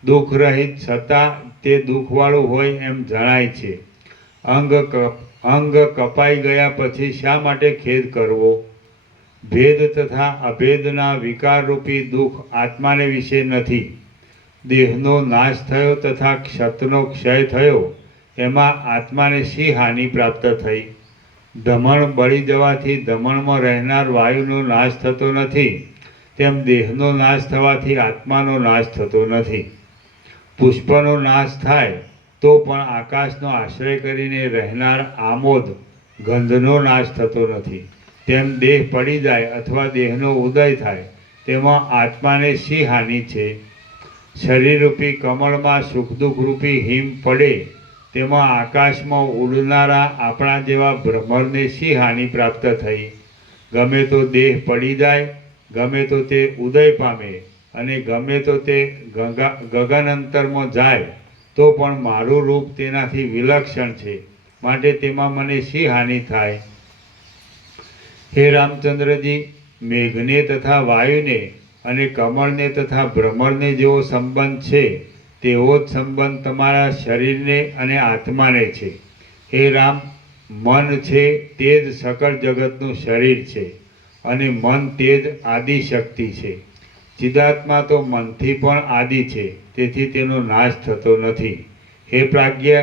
દુઃખ રહિત છતાં તે દુઃખવાળું હોય એમ જણાય છે. અંગ કપાઈ ગયા પછી શા માટે ખેદ કરવો? ભેદ તથા અભેદના વિકારરૂપી દુઃખ આત્માને વિશે નથી. દેહનો નાશ થયો તથા ક્ષતનો ક્ષય થયો, એમાં આત્માને શી હાનિ પ્રાપ્ત થઈ? ધમણ બળી જવાથી ધમણમાં રહેનાર વાયુનો નાશ થતો નથી, તેમ દેહનો નાશ થવાથી આત્માનો નાશ થતો નથી. પુષ્પનો નાશ થાય તો પણ આકાશનો આશ્રય કરીને રહેનાર આમોદ ગંધનો નાશ થતો નથી. તેમ દેહ પડી જાય અથવા દેહનો ઉદય થાય તેમાં આત્માને શી હાનિ છે? શરીરરૂપી કમળમાં સુખ દુઃખરૂપી હિમ પડે તેમાં આકાશમાં ઉડનારા આપણા જેવા ભ્રમરને શી હાનિ પ્રાપ્ત થઈ? ગમે તો દેહ પડી જાય, ગમે તો તે ઉદય પામે, અને ગમે તો તે ગગનંતરમાં જાય, તો પણ મારું રૂપ તેનાથી વિલક્ષણ છે, માટે તેમાં મને શી હાનિ થાય? હે રામચંદ્રજી, મેઘને તથા વાયુને અને કમળને તથા ભ્રમરને જેવો સંબંધ છે તેવો જ સંબંધ તમારા શરીરને અને આત્માને છે. હે રામ, મન છે તે જ સકળ જગતનું શરીર છે, અને મન તે જ આદિશક્તિ છે. ચિદાત્મા તો મનથી પણ આદિ છે, તેથી તેનો નાશ થતો નથી. હે પ્રાજ્ઞ,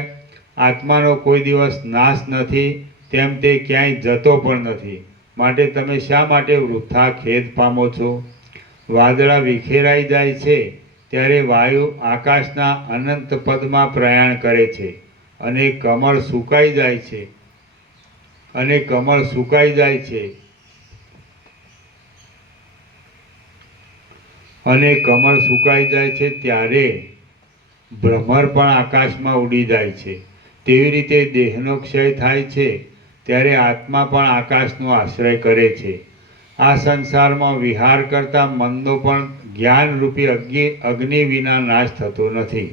આત્માનો કોઈ દિવસ નાશ નથી, તેમ તે ક્યાંય જતો પણ નથી, માટે તમે શા માટે વૃથા ખેદ પામો છો? વાદળા વિખેરાઈ જાય છે ત્યારે વાયુ આકાશના અનંત પદમાં પ્રયાણ કરે છે, અને કમળ સુકાઈ જાય છે ત્યારે ભ્રમર પણ આકાશમાં ઉડી જાય છે. તેવી રીતે દેહનો ક્ષય થાય છે ત્યારે આત્મા પણ આકાશનો આશ્રય કરે છે. આ સંસારમાં વિહાર કરતા મનનો પણ જ્ઞાનરૂપી અગ્નિ વિના નાશ થતો નથી.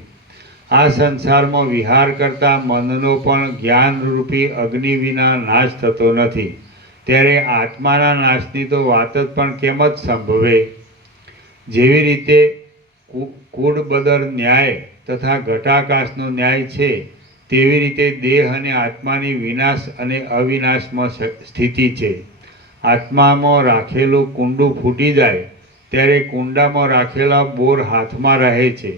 આ સંસારમાં વિહાર કરતા મનનો પણ જ્ઞાનરૂપી અગ્નિ વિના નાશ થતો નથી. ત્યારે આત્માના નાશની તો વાત જ પણ કેમ જ સંભવે? જેવી રીતે કુળબદર ન્યાય તથા ઘટાકાશનો ન્યાય છે, તેવી રીતે દેહ અને આત્માની વિનાશ અને અવિનાશમાં સ્થિતિ છે. આત્મામાં રાખેલું કુંડું ફૂટી જાય ત્યારે કુંડામાં રાખેલા બોર હાથમાં રહે છે.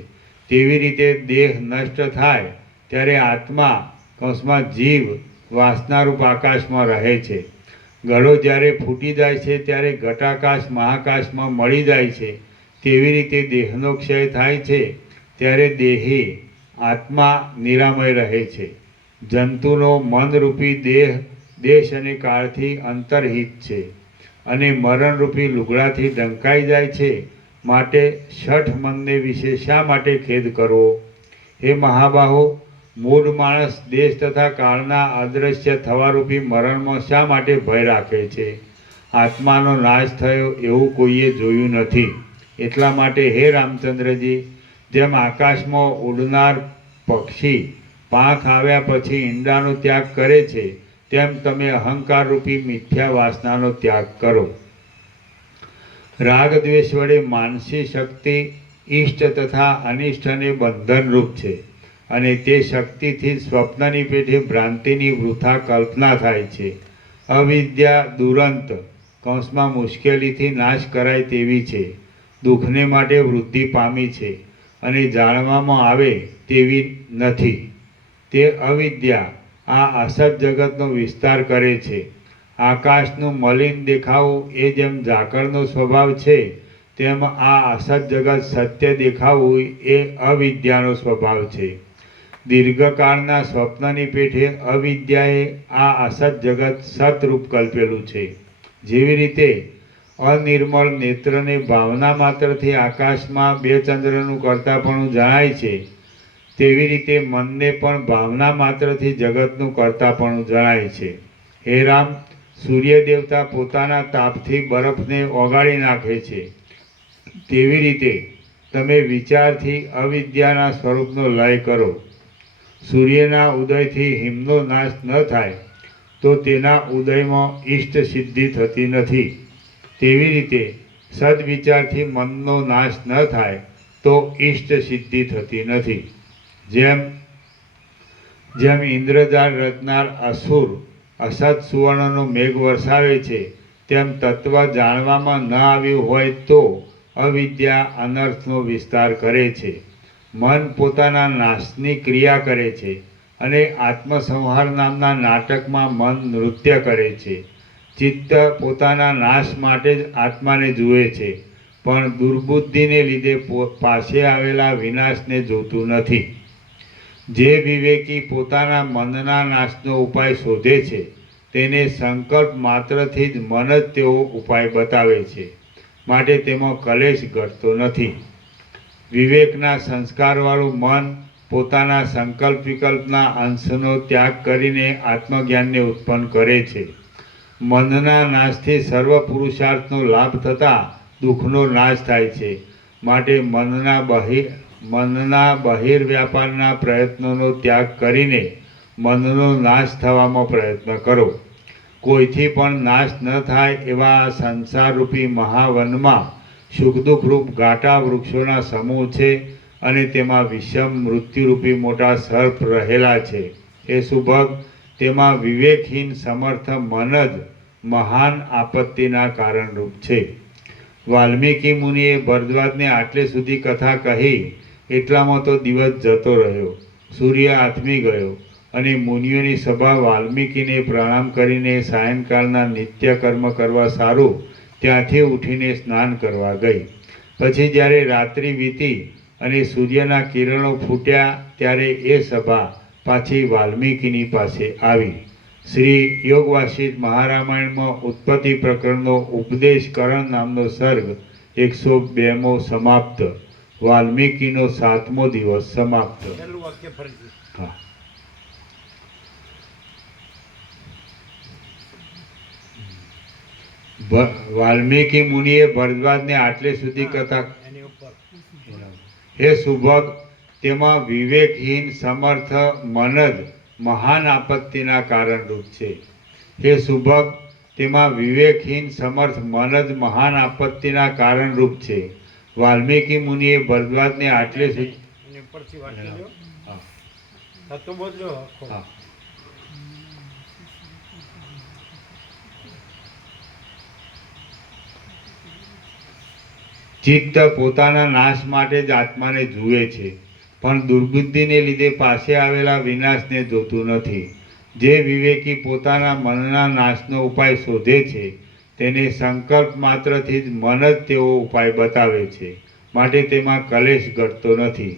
તેવી રીતે દેહ નષ્ટ થાય ત્યારે આત્મા કૌંસમાં જીવ વાસનારૂપ આકાશમાં રહે છે. ગળો જ્યારે ફૂટી જાય છે ત્યારે ઘટાકાશ મહાકાશમાં મળી જાય છે. તેવી રીતે દેહનો ક્ષય થાય છે ત્યારે દેહી આત્મા નિરામય રહે છે. જંતુનો મનરૂપી દેહ દેશ અને કાળથી અંતરહિત છે, અને મરણરૂપી લુગડાથી ઢંકાઈ જાય છે, માટે શઠ મનને વિશે શા માટે ખેદ કરવો? હે મહાબાહો, મૂળ માણસ દેશ તથા કાળના અદૃશ્ય થવારૂપી મરણમાં શા માટે ભય રાખે છે? આત્માનો નાશ થયો એવું કોઈએ જોયું નથી. એટલા માટે હે રામચંદ્રજી, જેમ આકાશમાં ઉડનાર પક્ષી પાંખ આવ્યા પછી ઈંડાનો ત્યાગ કરે છે, તેમ તમે અહંકારરૂપી મિથ્યા વાસનાનો ત્યાગ કરો. રાગ દ્વેષ વડે માનસી શક્તિ ઇષ્ટ તથા અનિષ્ટને બંધનરૂપ છે, અને તે શક્તિથી સ્વપ્નની પેઠે ભ્રાંતિની વૃથા કલ્પના થાય છે. અવિદ્યા દુરંત કૌંસમાં મુશ્કેલીથી નાશ કરાય તેવી છે, દુઃખને માટે વૃદ્ધિ પામી છે, અને જાણવામાં આવે તેવી નથી. તે અવિદ્યા આ અસત જગતનો વિસ્તાર કરે છે. આકાશનું મલિન દેખાવું એ જેમ ઝાકળનો સ્વભાવ છે, તેમ આ અસત જગત સત્ય દેખાવું એ અવિદ્યાનો સ્વભાવ છે. દીર્ઘકાળના સ્વપ્નની પેઠે અવિદ્યાએ આ અસત જગત સતરૂપ કલ્પેલું છે. જેવી રીતે અનિર્મળ નેત્રને ભાવના માત્રથી આકાશમાં બે ચંદ્રનું કરતાપણું જણાય છે, તેવી રીતે મનને પણ ભાવના માત્રથી જગતનું કરતાપણું જણાય છે. હે રામ, સૂર્ય દેવતા પોતાના તાપથી બરફને ઓગાળી નાખે છે, તેવી રીતે તમે વિચારથી અવિદ્યાના સ્વરૂપનો લય કરો. સૂર્યના ઉદયથી હિમનો નાશ ન થાય તો તેના ઉદયમાં ઈષ્ટ સિદ્ધિ થતી નથી. તેવી રીતે સદવિચારથી મનનો નાશ ન થાય તો ઈષ્ટ સિદ્ધિ થતી નથી. જેમ ઇન્દ્રજાળ રચનાર અસુર અસત સુવર્ણનો મેઘ વરસાવે છે, તેમ તત્વ જાણવામાં ન આવ્યું હોય તો અવિદ્યા અનર્થનો વિસ્તાર કરે છે. મન પોતાના નાશની ક્રિયા કરે છે અને આત્મસંહાર નામના નાટકમાં મન નૃત્ય કરે છે. ચિત્ત પોતાના નાશ માટે જ આત્માને જુએ છે, પણ દુર્બુદ્ધિને લીધે પાસે આવેલા વિનાશને જોતું નથી. જે વિવેકી પોતાના મનના નાશનો ઉપાય શોધે છે, તેને સંકલ્પ માત્રથી જ મન જ તેવો ઉપાય બતાવે છે, માટે તેમાં કલેશ ઘટતો નથી. વિવેકના સંસ્કારવાળું મન પોતાના સંકલ્પ વિકલ્પના અંશનો ત્યાગ કરીને આત્મજ્ઞાનને ઉત્પન્ન કરે છે. મનના નાશથી સર્વ પુરુષાર્થનો લાભ થતાં દુઃખનો નાશ થાય છે, માટે મનના બહિર્વ્યાપારના પ્રયત્નોનો ત્યાગ કરીને મનનો નાશ થવામાં પ્રયત્ન કરો. કોઈથી પણ નાશ ન થાય એવા આ સંસારરૂપી મહાવનમાં સુખ દુઃખરૂપ ઘાટા વૃક્ષોના સમૂહ છે અને તેમાં વિષમ મૃત્યુરૂપી મોટા સર્પ રહેલા છે. એ સુભગ તેમાં વિવેકહીન સમર્થ મન જ મહાન આપત્તિના કારણરૂપ છે. વાલ્મીકી મુનિએ ભરદ્વાજને આટલે સુધી કથા કહી એટલામાં તો દિવસ જતો રહ્યો, સૂર્ય આથમી ગયો અને મુનિઓની સભા વાલ્મીકીને પ્રણામ કરીને સાયંકાળના નિત્ય કર્મ કરવા સારું ત્યાંથી ઉઠીને સ્નાન કરવા ગઈ. પછી જ્યારે રાત્રિ વીતી અને સૂર્યના કિરણો ફૂટ્યા ત્યારે એ સભા પાછી વાલ્મીકીની પાસે આવી. શ્રી યોગ વાસિષ્ઠ મહારામાયણમાં ઉત્પત્તિ પ્રકરણનો ઉપદેશકરણ નામનો સર્ગ 102મો સમાપ્ત. વાલ્મીકીનો 7મો દિવસ સમાપ્ત. છેલ્લું વાક્ય ફરીથી. હા. વાલ્મીકી મુનિએ ભરદ્વાજને આટલે સુધી કથા એની ઉપર હે સુભગ, તેમાં વિવેકહીન સમર્થ મન જ મહાન આપત્તિના કારણરૂપ છે. હે સુભગ, તેમાં વિવેકહીન સમર્થ મન જ મહાન આપત્તિના કારણરૂપ છે. વાલ્મીકી મુનિએ ભરદ્વાજને આટલે સુધી એની ઉપરથી વાંચી લો. હા. તત્વ બોલજો આખો. હા. ચિત્ત પોતાના નાશ માટે જ આત્માને જુએ છે, પણ દુર્બુદ્ધિને લીધે પાસે આવેલા વિનાશને જોતું નથી. જે વિવેકી પોતાના મનના નાશનો ઉપાય શોધે છે, તેને સંકલ્પ માત્રથી જ મન જ તેવો ઉપાય બતાવે છે, માટે તેમાં કલેશ ઘટતો નથી.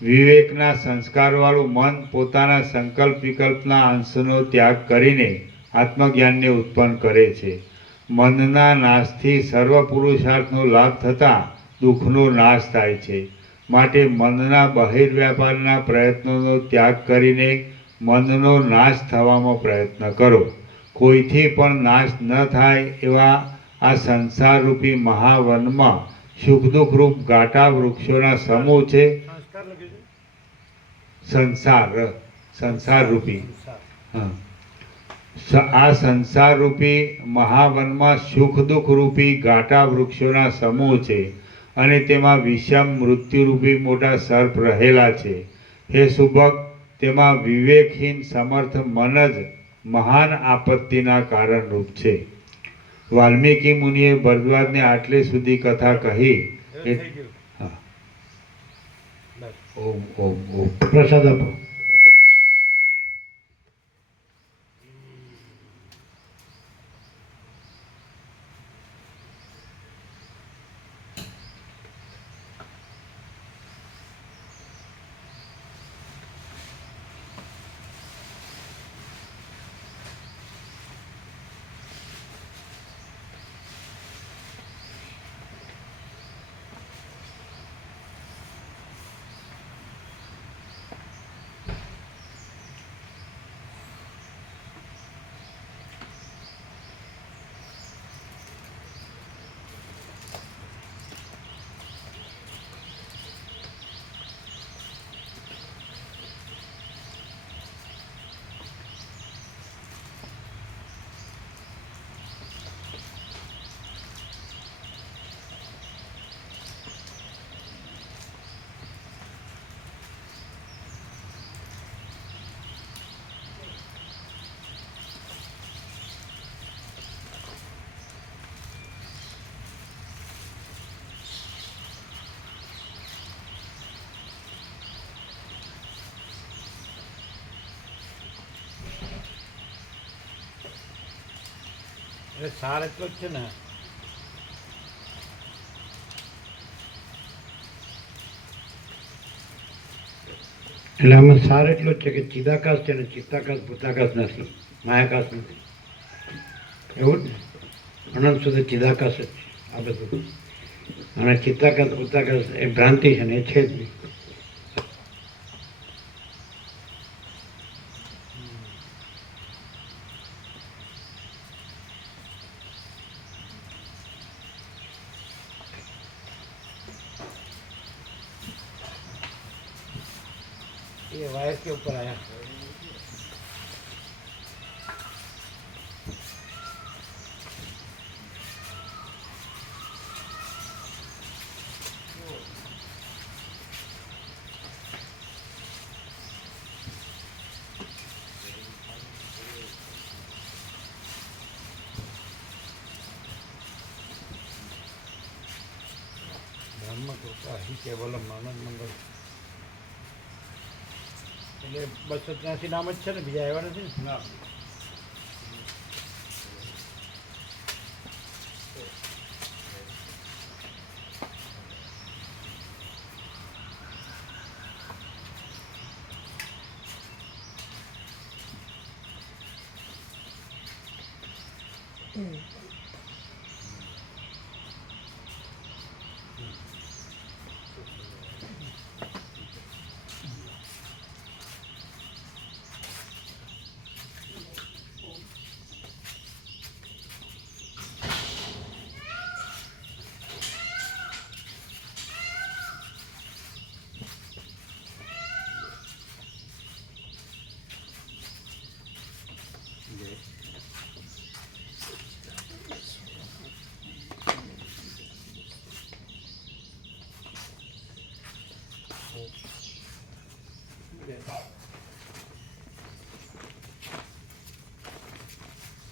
વિવેકના સંસ્કારવાળું મન પોતાના સંકલ્પ વિકલ્પના અંશનો ત્યાગ કરીને આત્મજ્ઞાનને ઉત્પન્ન કરે છે. મનના નાશથી સર્વ પુરુષાર્થનો લાભ થતાં દુઃખનો નાશ થાય છે, માટે મનના બહિર્વ્યાપારના પ્રયત્નોનો ત્યાગ કરીને મનનો નાશ થવામાં પ્રયત્ન કરો. કોઈથી પણ નાશ ન થાય એવા આ સંસારરૂપી મહાવનમાં સુખ દુઃખરૂપ ઘાટા વૃક્ષોના સમૂહ છે. સંસ્કાર લખ્યું છે. સંસારરૂપી સંસાર. હા. આ સંસારરૂપી મહાવનમાં સુખ દુઃખરૂપી ઘાટા વૃક્ષોના સમૂહ છે અને તેમાં વિષમ મૃત્યુરૂપી મોટા સર્પ રહેલા છે. હે સુભગ, તેમાં વિવેકહીન સમર્થ મન જ મહાન આપત્તિના કારણરૂપ છે. વાલ્મીકી મુનિએ ભરદ્વાજને આટલે સુધી કથા કહી. થઈ ગયું. હા. બસ. ઓમ ઓમ ઓમ. પ્રસાદ આપો. એટલે સાર એટલો જ છે ને. એટલે આમાં સાર એટલો જ છે કે ચિદાકાશ છે ને ચિત્તાકાશ ભૂતાકાશ નથી, માયાકાશ નથી. એવું જ ને, અનંત સુધી ચિદાકાશ જ છે આ બધું. અને ચિત્તાકાશ ભૂતાકાશ એ ભ્રાંતિ છે ને એ છે જ નહીં. ये वायर के ऊपर आया. ब्रह्म कृपा ही केवलम आनंद मंगल. એટલે 283 નામ જ છે ને, બીજા આવ્યા નથી ને? ના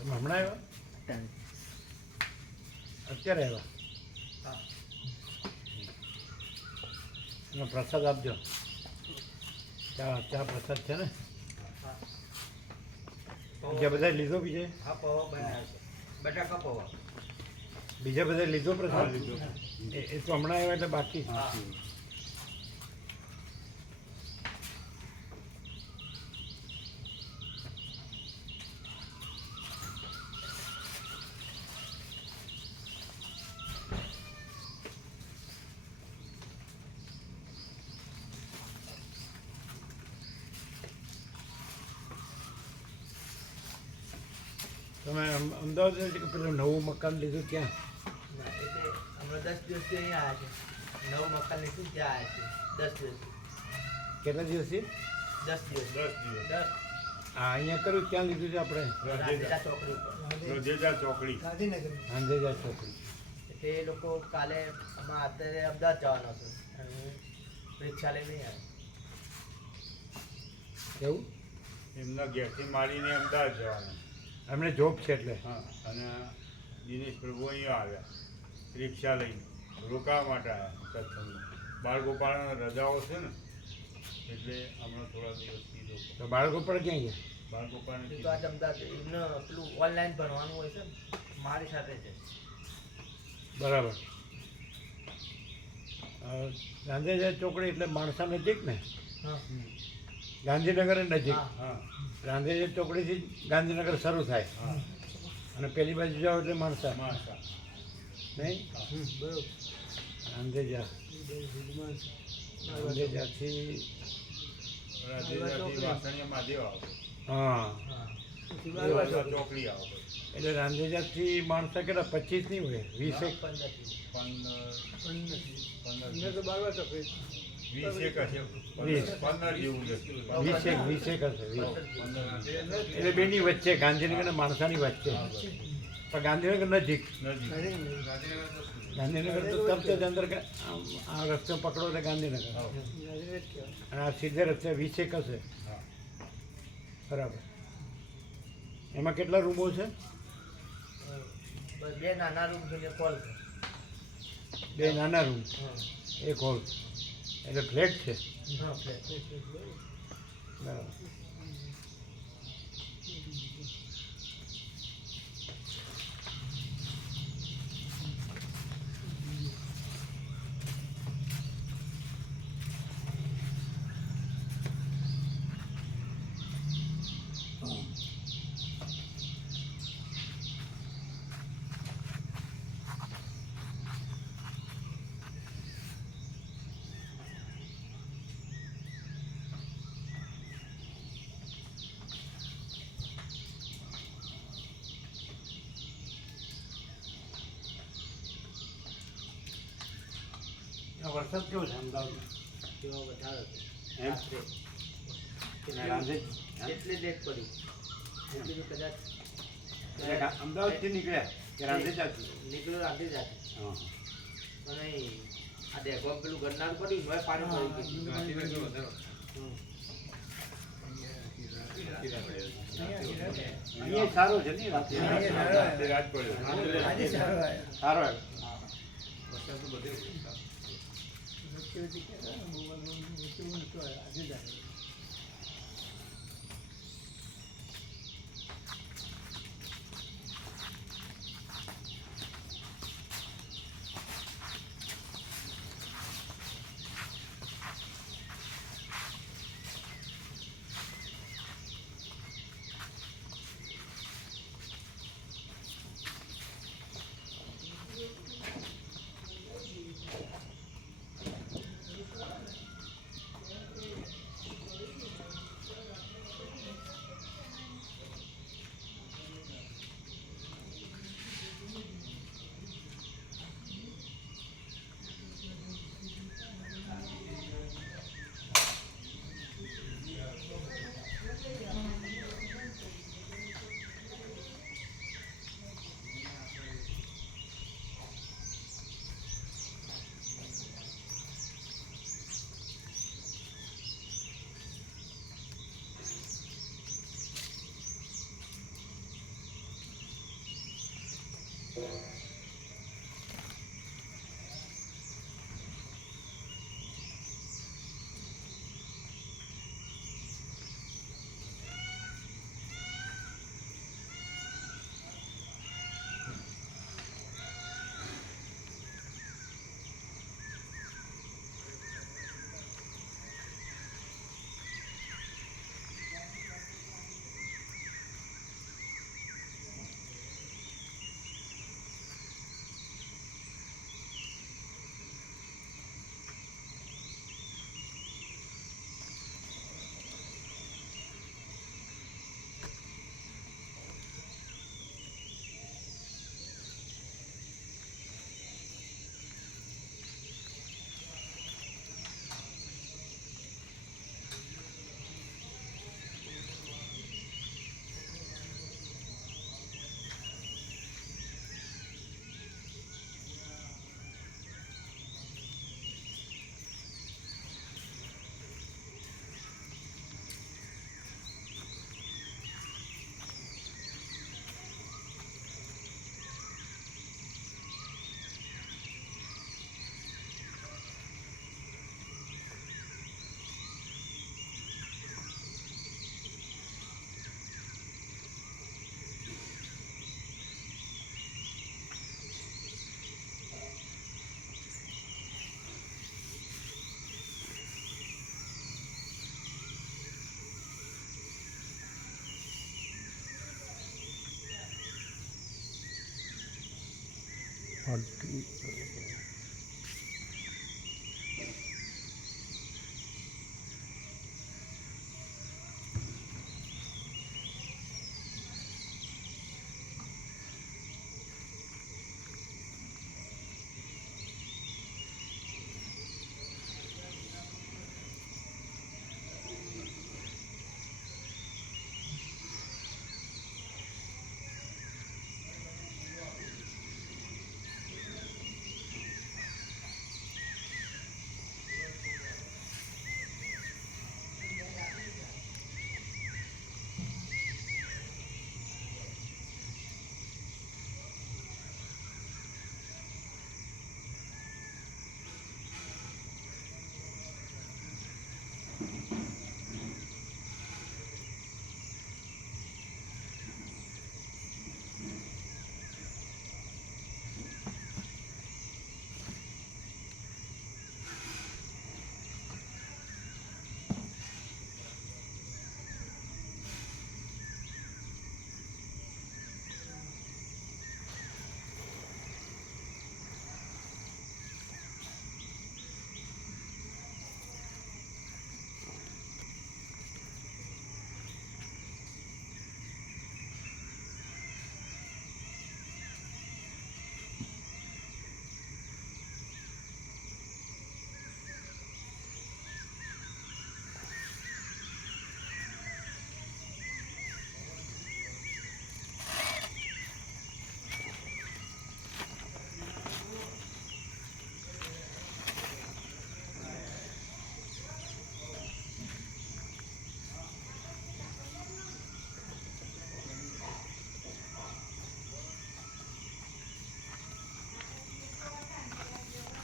તમે હમણાં આવ્યા? અત્યારે આવ્યા? એનો પ્રસાદ આપજો. ચા ચા પ્રસાદ છે ને? બીજા બધા લીધો? બટાકા પૌવા બીજા બધા લીધો પ્રસાદ? એ તો હમણાં આવ્યા એટલે બાકી. તમે અમદાવાદ છે કે પેલું નવું મકાન લીધું ત્યાં? એટલે હમણાં 10 દિવસથી અહીંયા આવ્યા છે. નવું મકાન લીધું ત્યાં આવ્યા છે 10 દિવસ. કેટલા દિવસથી? 10 દિવસ. 10 દિવસ. હા, અહીંયા કર્યું ક્યાં લીધું છે આપણે? રાંધેજા ચોકડી ઉપર. રજેજા ચોકડી. હાંજેજા ચોકડી. એટલે એ લોકો કાલે આમાં અત્યારે અમદાવાદ જવાનો હતો અને રિક્ષા લઈને નહીં આવ્યા. કેવું? એમના ઘેરથી મારીને અમદાવાદ જવાના. એમને જોબ છે એટલે. હા, અને દિનેશ પ્રભુ અહીંયા આવ્યા રિક્ષા લઈને રોકાવા માટે આવ્યા સત્સંગમાં. બાળગોપાળાના રજાઓ છે ને એટલે હમણાં થોડા દિવસથી લોકો તો બાળકો પણ ક્યાં ગયા? એ તો બાળગોપાળાને આજ અમદાવાદ એમને પેલું ઓનલાઈન ભણવાનું હોય છે ને મારી સાથે છે. બરાબર. ગાંધીનગર ચોકડી એટલે માણસા નજીક ને? હા ગાંધીનગર નજીક. હા. હા ગાંધીનગર ચોકડીથી ગાંધીનગર શરૂ થાય હા અને પેલી બાજુ જાઓ એટલે માણસા. માસા નહીં? ગાંધીજા. ગાંધીજાથી રજેજાથી વાસણીયા મહાદેવ આવે. હા, હા દેવાલા ચોકડી આવે. એટલે રાંધેજાથી માણસા કેટલા 25 નહીં હોય? 20 એક? 15 થી. 20 એક હશે. 15 જેવું છે. 20 એક હશે. 20. એટલે બેની વચ્ચે, ગાંધીનગર અને માણસાની વચ્ચે. પણ ગાંધીનગર નજીક. ગાંધીનગર તો તરત જ અંદર આ રસ્તો પકડો એટલે ગાંધીનગર. અને આ સીધે રસ્તે 20 એક હશે. બરાબર. એમાં કેટલા રૂમો છે? બસ 2 નાના રૂમ છે ને કોલ છે. 2 નાના રૂમ, હા 1 હોલ. એટલે ફ્લેટ છે. હા ફ્લેટ. બરાબર. વરસાદ કેવો છે અમદાવાદમાં? તેઓ વધારે હતો એમ? રાત્રે અને રાંધે એટલી લેટ પડી એટલી તો કદાચ એટલે અમદાવાદથી નીકળ્યા કે રાંધે જાતી? નીકળ્યો રાંધી જાતે હા પણ અહીં આ ડેગોમ પેલું ગરનારું પડ્યું ને પાણી પડી ગયું અહીંયા સારો છે ને રાતે? સારો આવ્યો.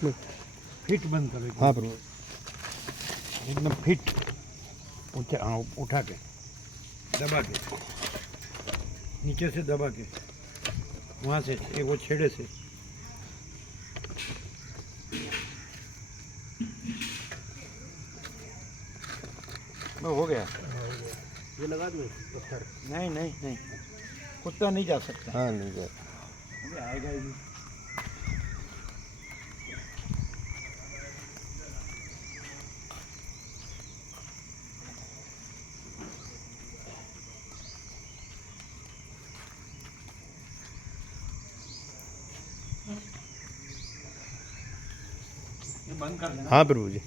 फिट बंद करो हाँ प्रभु। एकदम फिट ऊंचा, हाँ उठा के दबा के नीचे से दबा के वहाँ से एक वो छेड़े से हो गया। ये लगा दो पत्थर। नहीं नहीं नहीं, कुत्ता नहीं जा सकता। हाँ नहीं जा। अबे आएगा ही नहीं। ये बंद कर देना। हाँ प्रभु जी।